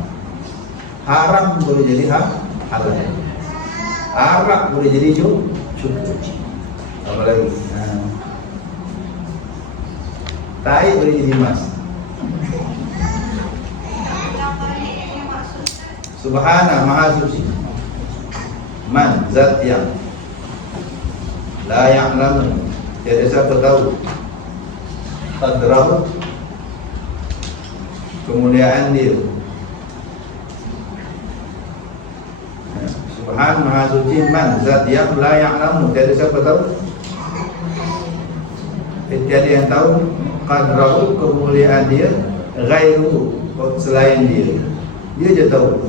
Haram boleh jadi halal. Arak boleh jadi cuci. Apa lagi? Tai boleh jadi emas. Subhana Maha Suci. Man, zat yang la ya'lamu, tiada siapa tahu qadrahu, kemuliaan dia. Subhan Maha Suci, man, zat yang la ya'lamu, tiada siapa tahu, tiada yang tahu qadrahu, kemuliaan dia, ghairuhu, selain dia. Dia je tahu.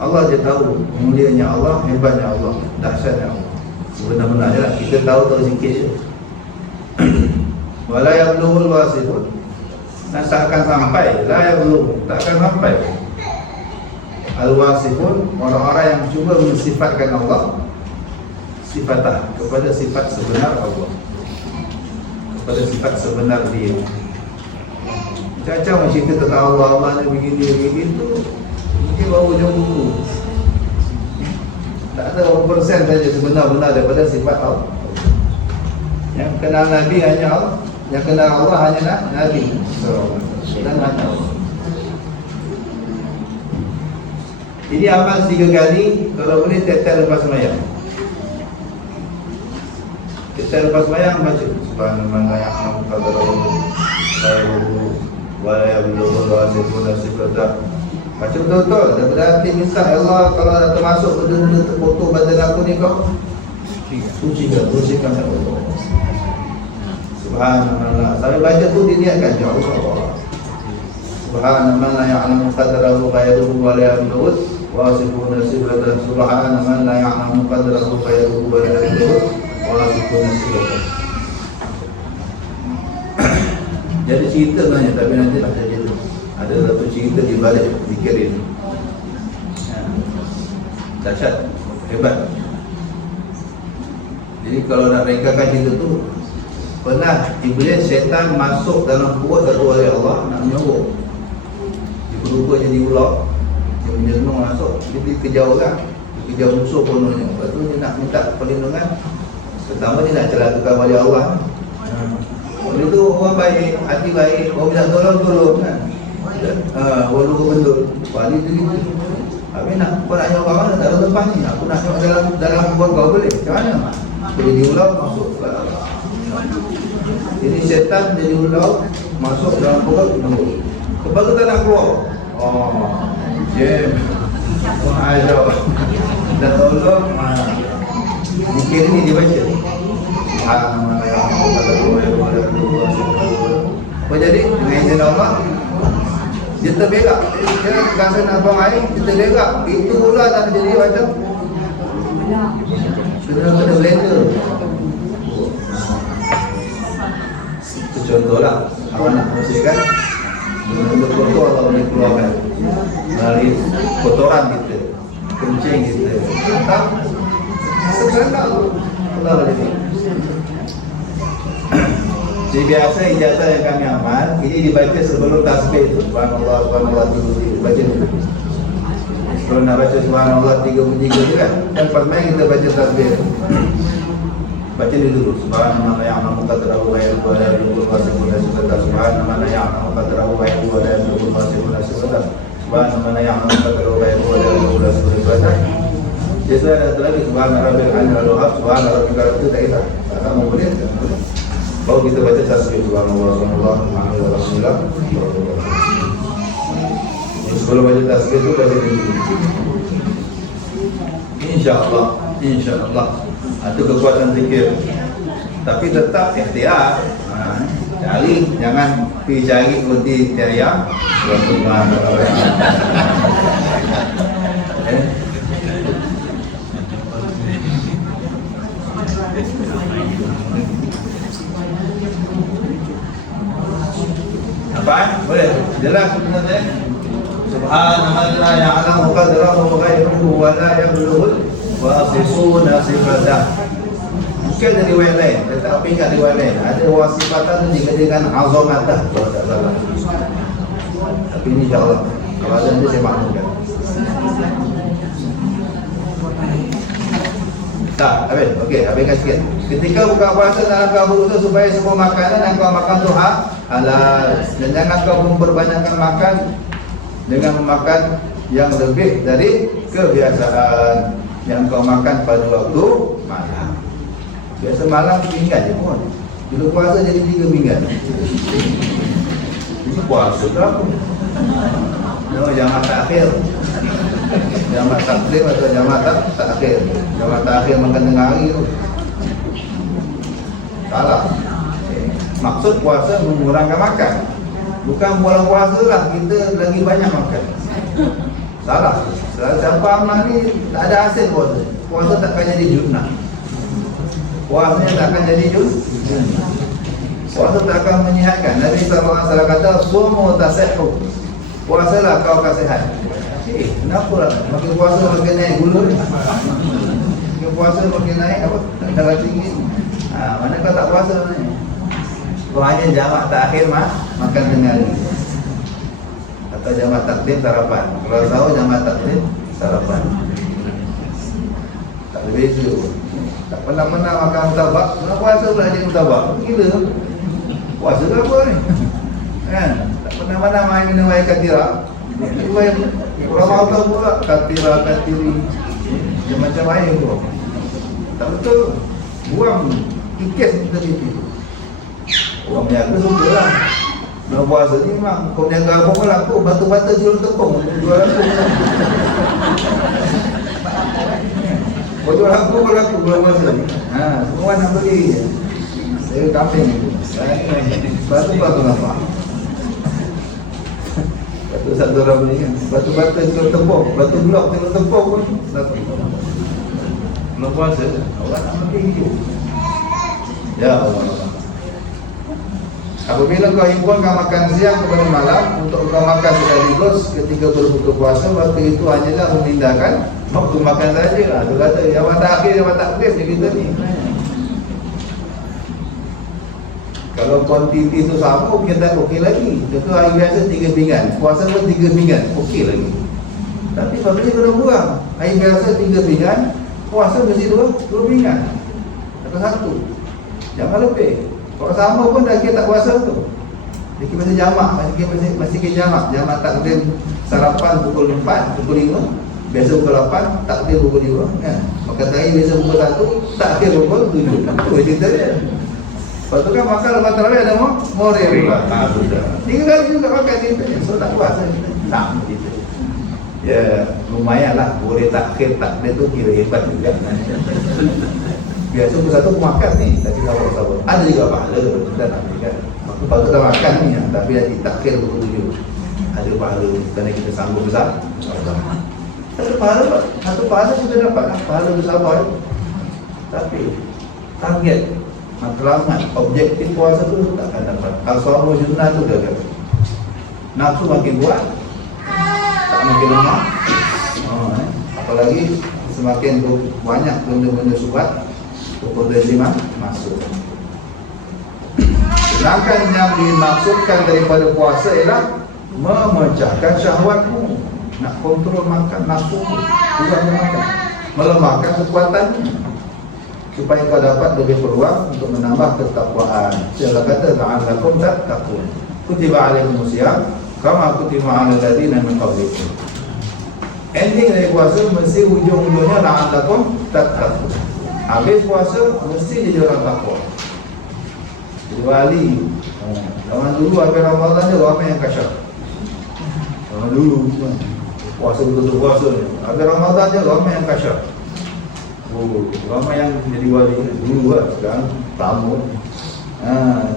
Allah je tahu mulianya Allah, hebatnya Allah, dahsyatnya Allah. sebenar-benarnya lah. Kita tahu sikit je. Wala yablughul wasifun, dan tak akan sampai, la yablugh, tak akan sampai al-wasifun, orang-orang yang cuba mensifatkan Allah sifatah, kepada sifat sebenar Allah, kepada sifat sebenar dia. Macam-macam cerita tentang Allah, Allah ni begini, begitu, mungkin baru hujung buku. Tak ada berapa persen saja sebenar-benar daripada sifat Allah. Yang kenal Nabi hanya Allah, yang kenal Allah hanya Nabi dan hanya Allah. Ini amal 3 kali, kalau boleh tiap-tiap lepas sembahyang. Tiap-tiap lepas sembahyang baca subhanallah ya'lamu qadrahu wa la yablughu wasifun sifatah. Baca betul-betul daripada hati, minta Allah kalau dah termasuk benda-benda terkotor badan aku ni, kau sucikan Allah. Subhanallah. Sampai baca tu diniatkan ya Allah. Subhanallah ya'lamu qadrahu ghayruhu wa la yablughu wasifun sifatah. Subhanallah ya'lamu qadrahu ghayruhu wa la yablughu wasifun sifatah. Jadi cerita banyak, tapi nanti nak cerita. Ada satu cerita di balik zikir ini. Dahsyat, hebat. Jadi kalau nak rekakan cerita tu, pernah iblis, syaitan masuk dalam perut satu wali Allah nak menyogok. Dia berubah jadi ular, dia menyenung masuk, dia kejar orang, dia kejar musuh kononnya. Lepas tu dia nak minta perlindungan. Pertama dia nak celakakan wali Allah. Oleh itu orang baik, hati baik, orang minta tolong kan. Walau kebendul wali tu gitu. Habis kau nak nyok mana dalam tempat ni, aku nak nyok dalam buat kau boleh, macam mana? Jadi diulau masuk. Jadi syaitan jadi ulau masuk dalam perut nunggu. Lepas tu tak nak keluar. Jam ajar dah tolong. Zikir ni dia baca subhanallah ya Allah. Apa jadi dengan izin Allah dia terberak, dia rasa nak buang air, dia terberak. Itu pula tak jadi macam kena blender. Itu contohlah. Awak nak bersihkan benda kotor, Allah boleh keluarkan dari kotoran kita, kencing kita, atau sebenarnya Allah boleh. Jadi biasa ijazah yang kami amal ini dibaca sebelum tasbih itu. Subhanallah, subhanallah 3 bunyi. Baca dulu. Sebelum nak baca subhanallah 3 bunyi gitu kan. Dan permain kita baca tasbih itu. Baca dulu. Subhanallah ya'lamu qadrahu wa ya'lamu wa la yablughu wasifun sifatah. Subhanallah ya'lamu qadrahu wa ya'lamu wa la yablughu wasifun sifatah. Subhanallah ya'lamu qadrahu wa ya'lamu wa la yablughu wasifun sifatah. Jadi ada satu lagi subhanallah rabbil alamin wal wahab. Subhanallah rabbika rabbil izzati tak kita. Kamu boleh? Baru kita baca tasbih subhanallah subhanallah alhamdulillah. Sebelum baca tasbih itu baca dulu. InsyaAllah itu kekuatan zikir. Tapi tetap ikhtiar. Cari, jangan pergi cari kunci teriak. Apa? Boleh? Jelas sebenarnya. Subhanallah ya'lamu qadrahu ghayruhu wa la yablughu wasifun sifatah. Bukan dari riwayat lain, tetapi kat riwayat lain ada wasifatan tu dikatakan azamatah kalau tak salah. Tapi ini insya-Allah kalau ada nanti saya maklumkan. Tak, habis. Okey, habiskan sikit. Ketika buka puasa dalam kau berusaha supaya semua makanan yang kau makan tu halal. Dan jangan kau memperbanyakkan makan dengan memakan yang lebih dari kebiasaan yang kau makan pada waktu malam. Biasa malam pinggan je pun. Bila puasa jadi 3 pinggan. Ini puasa ke apa? No, jangan takhir. Jamak takdim atau jamak takhir. Jamak takhir makan tengah hari tu salah. Maksud puasa mengurangkan makan. Bukan bulan puasa lah kita lagi banyak makan. Salah. Siapa amal ni tak ada hasil puasa. Puasa takkan jadi junnah. puasanya tak akan jadi sunnah. Puasa tak akan menyihatkan. Nabi SAW kata, sumu tasihhu, puasalah kau akan sihat. Kenapa lah? Makin puasa makin naik gula ni. Makin puasa makin naik apa? Darah tinggi. Mana kau tak puasa ni? Kau hanya jamak takhir makan tengah ni. Atau jamak takdim sarapan. Kalau sahur jamak takdim sarapan. Tak boleh beza. Tak pernah-pernah makan mutabak. Nak puasa pula jadi mutabak. Gila tu. Puasa ke apa ni? Kan? Tak pernah-pernah main minum air katira. Orang tahu pula katira, katiri. Macam air tu. Tak betul. Buang ikis kita itu. Orang berniaga suka lah. Nak puasa ni memang kau berniaga apa pun laku. Batu-batu jual tepung. Jual laku. Kau jual laku pun laku bulan puasa ni. Semua nak beli. Saya kambing itu. Batu-batu nampak. Batu satu orang beli kan. Batu-batu jual tepung. Batu blok jual tepung pun satu. Belum puasa orang nak beli hidup. Ya Allah. Apabila kau himpunkan makan siang kepada malam untuk kau makan sekaligus ketika berbuka puasa, waktu itu hanyalah memindahkan waktu makan saja. Dia kata yang tak akhir, yang tak akhir je kita ni. Kalau kuantiti itu sama, kita okey lagi. Contoh hari biasa 3 pinggan, puasa pun 3 pinggan, okey lagi. Tapi apabila kena kurang, hari biasa 3 pinggan, puasa mesti 2 pinggan atau 1. Jangan lebih. Kalau sama pun dah kira tak puasa tu. Dia kira masih jamak, masih kira jamak. Jamak takdim sarapan pukul 4, pukul 5. Biasa pukul 8, takdim pukul 5 kan. Maka tadi biasa pukul 1, takdim pukul 7. Itu cerita dia. Lepas tu kan makan lepas terawih ada more pula. Tak sudah. 3 kali juga makan kita. So tak puasa kita. Tak begitu. Ya lumayan lah. Boleh takhir takdim tu kira hebat juga. Biasa pukul 1 aku makan ni. Tapi sabar-sabar. Ada juga pahala. Kita nak berikan. Aku patut dah makan ni. Tapi dah ditakhir pukul 7. Ada pahala. Kerana kita sanggup besar. Satu pahala. Satu pahala kita dapat lah. Pahala bersabar. Tapi target matlamat objektif puasa tu tak akan dapat. Al-Sawmu Junnah tu gagal. Nafsu makin kuat, tak makin lemah. Apalagi semakin banyak benda-benda syubhat, potensi masuk. Sedangkan yang dimaksudkan daripada puasa ialah memecahkan syahwatmu, nak kontrol makan nafsu, kurang makan, melemahkan kekuatannya, supaya kau dapat lebih peluang untuk menambah ketakwaan. Allah kata la'allakum tattaqun. Kutiba 'alaikumus syiyam kama kutiba 'alal ladzina min qablikum. Ending dari puasa mesti ujung-ujungnya la'allakum tattaqun. Habis puasa mesti jadi orang takwa. Jadi wali. Zaman dulu habis Ramadan dia ramai yang kasyaf. Zaman dulu puasa betul-betul puasa ni. Habis Ramadan dia ramai yang kasyaf. Ramai yang jadi wali dulu lah, sekarang tamu.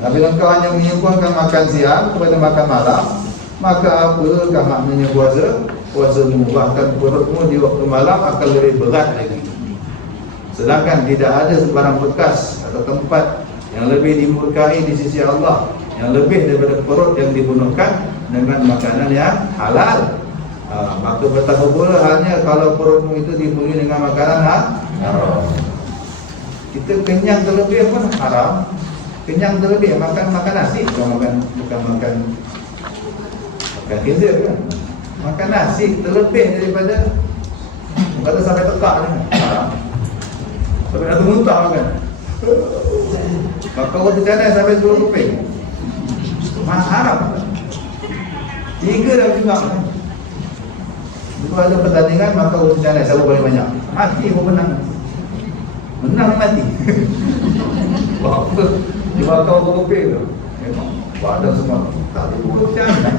Tapi kalau kau hanya menyumbangkan makan siang kepada makan malam, maka apakah maknanya puasa? Puasamu bahkan perutmu di waktu malam akan lebih berat lagi. Sedangkan tidak ada sebarang bekas atau tempat yang lebih dimurkai di sisi Allah, yang lebih daripada perut yang dipenuhkan dengan makanan yang halal. Maka betapa pula halnya kalau perutmu itu dipenuhi dengan makanan haram. Kita kenyang terlebih pun haram. Kenyang terlebih makan nasi, bukan makan khinzir kan. Makan nasi terlebih daripada kata sampai tekak ni haram. Sampai nak muntah makan. Maka roti canai sampai 10 keping. Haram. 3 dah juga. Kalau ada pertandingan maka roti canai siapa paling banyak. Mati pun menang. Menang mati. Apa? Dia kau berkeping tu. Memang badan semua. Tak ada roti canai.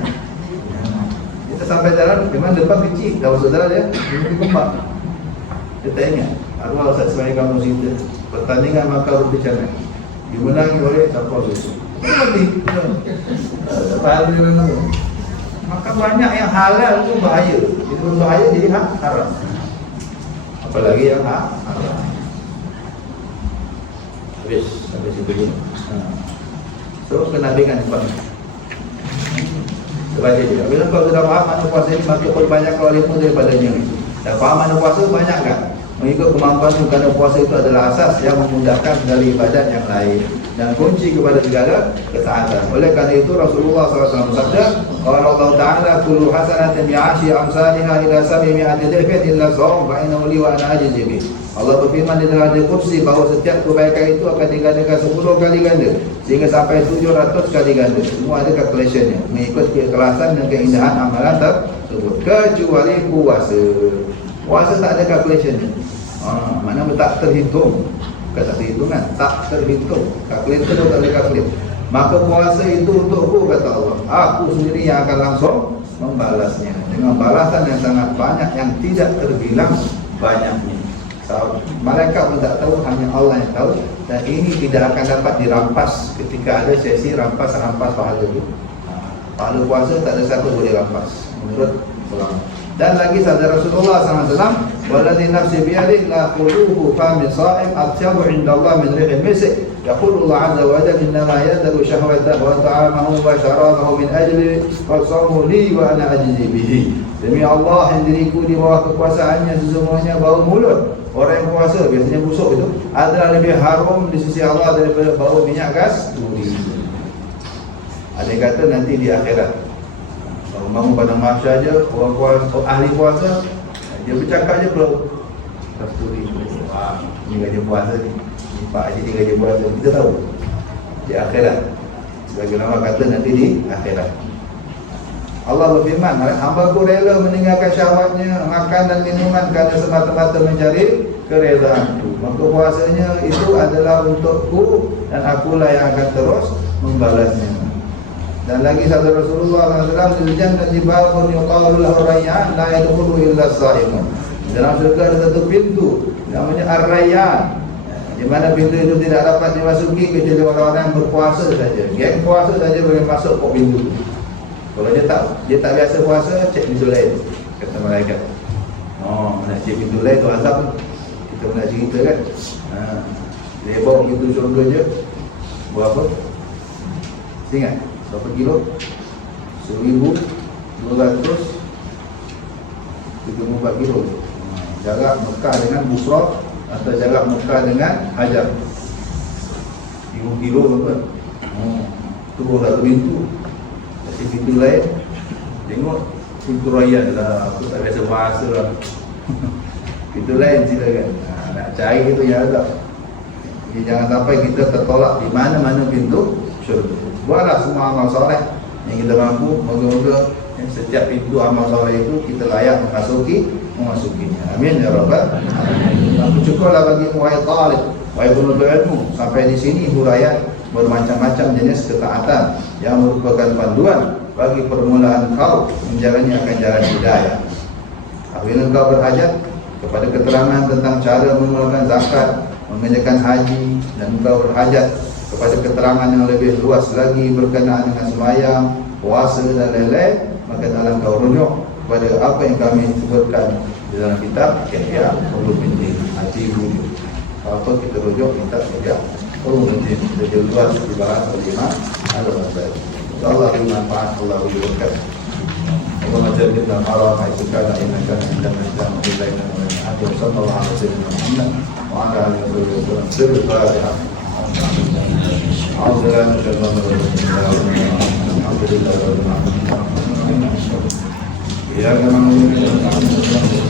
Kita sampai jalan memang depan kecil. Tahu saudara dia mungkin kembang. Dia tak ingat. Arwah Ustaz Ismail kamu cerita pertandingan maka roti canai dimenangi oleh siapa tu. Mati. Tak ada dia. Maka banyak yang halal itu bahaya. Itu bahaya jadi haram. Apalagi yang haram. habis sampai situ je. So kenabikan cepat. Sebab dia. Bila kau sudah faham mana puasa ini, maka perbanyak ilmu daripadanya. Dan faham mana puasa banyak kan? Mengikut kemampuan itu, kerana puasa itu adalah asas yang memudahkan dari ibadat yang lain dan kunci kepada segala ketaatan. Oleh kerana itu Rasulullah SAW bersabda, qala Allah Ta'ala kullu hasanatin bi'ashri amsalha ila 700 dhifin illa shaum fa innahu li wa ana ajzi bih. Allah berfirman di dalam hadis qudsi bahawa setiap kebaikan itu akan digandakan 10 kali ganda sehingga sampai 700 kali ganda. Semua ada calculationnya mengikut keikhlasan dan keindahan amalan tersebut, kecuali puasa. Puasa tak ada calculationnya. Mana tak terhitung. Kata perhitungan, tak terhitung. Kalkulator tak boleh kalkulat. Maka puasa itu untukku, kata Allah. Aku sendiri yang akan langsung membalasnya dengan balasan yang sangat banyak yang tidak terbilang banyaknya. So, malaikat pun tak tahu, hanya Allah yang tahu. Dan ini tidak akan dapat dirampas ketika ada sesi rampas-rampas pahala itu. Pahala puasa tak ada siapa boleh rampas menurut ulama. Dan lagi sabda Rasulullah SAW, waladhi nafsi biyadih la quluhu famin sa'im atyabu indallah min rihil misik. Yaqulu Allah azza wa jalla innama yadaru syahwatah wa ta'amahu wa syarabahu min ajli fasawmu li wa ana ajzi bihi. Demi Allah yang diriku di bawah kekuasaannya, sesungguhnya bau mulut orang yang puasa, biasanya busuk itu, adalah lebih harum di sisi Allah daripada bau minyak kasturi. Ada yang kata nanti di akhirat bangun pada masa aja orang puasa, ahli puasa, dia bercakap je perlu kasturi. Wah, ni gaji puasa ni, Pak Haji ni gaji puasa, kita tahu di akhirat. Sebagai ulama kata nanti di akhirat. Allah berfirman, hamba-Ku rela meninggalkan syahwatnya, makan dan minuman kerana semata-mata mencari keredaanku. Maka puasanya itu adalah untukku dan akulah yang akan terus membalasnya. Dan lagi sabda Rasulullah SAW, di jannati babun yuqalu lahu rayyan la yadkhulu illa as-sha'imun. Dalam syurga ada satu pintu namanya Ar-Rayyan, di mana pintu itu tidak dapat dimasuki kecuali orang-orang yang berpuasa saja. Yang puasa saja boleh masuk ke pintu. Kalau dia tak biasa puasa, cek pintu lain, kata malaikat. Nak cek pintu lain tu azab. Kita nak cerita kan. Dia bawa pintu syurga je berapa? Ingat? Berapa kilo? 1,234 kilo. Jarak Mekah dengan Busra atau jarak Mekah dengan Hajar 1,000 kilo berapa? Turun satu pintu. Kasi pintu lain, tengok pintu Rayyan lah. Aku tak biasa bahasa lah. Pintu lain silakan. Nak cari itu yang ada. Jadi jangan sampai kita tertolak di mana-mana pintu syurga. Buatlah semua amal soleh yang kita mampu. Moga-moga setiap pintu amal soleh itu kita layak memasukinya. Amin ya rabbal alamin. Aku cukuplah bagi wahai talib, wahai penuntut ilmu. Sampai di sini huraian bermacam-macam jenis ketaatan yang merupakan panduan bagi permulaan kau menjalani akan jalan hidayah. Apabila kau berhajat kepada keterangan tentang cara mengeluarkan zakat, mengerjakan haji, dan kau berhajat kepada keterangan yang lebih luas lagi berkenaan dengan sembahyang, puasa dan lain-lain, maka dalam kau rujuk kepada apa yang kami sebutkan di dalam kitab Ihya Ulumuddin Haji Wujud. Apa kita rujuk kitab Ihya Ulumuddin, lebih luas dibahas oleh Imam Al-Ghazali. InsyaAllah bermanfaat, Allah berberkat. Allah jadikan Allah ma'isukana innaka indana islamu ilaina wa inna sallallahu alaihi wa sallam wa ala alihi wa sallam sirri Fatiha. Alhamdulillah.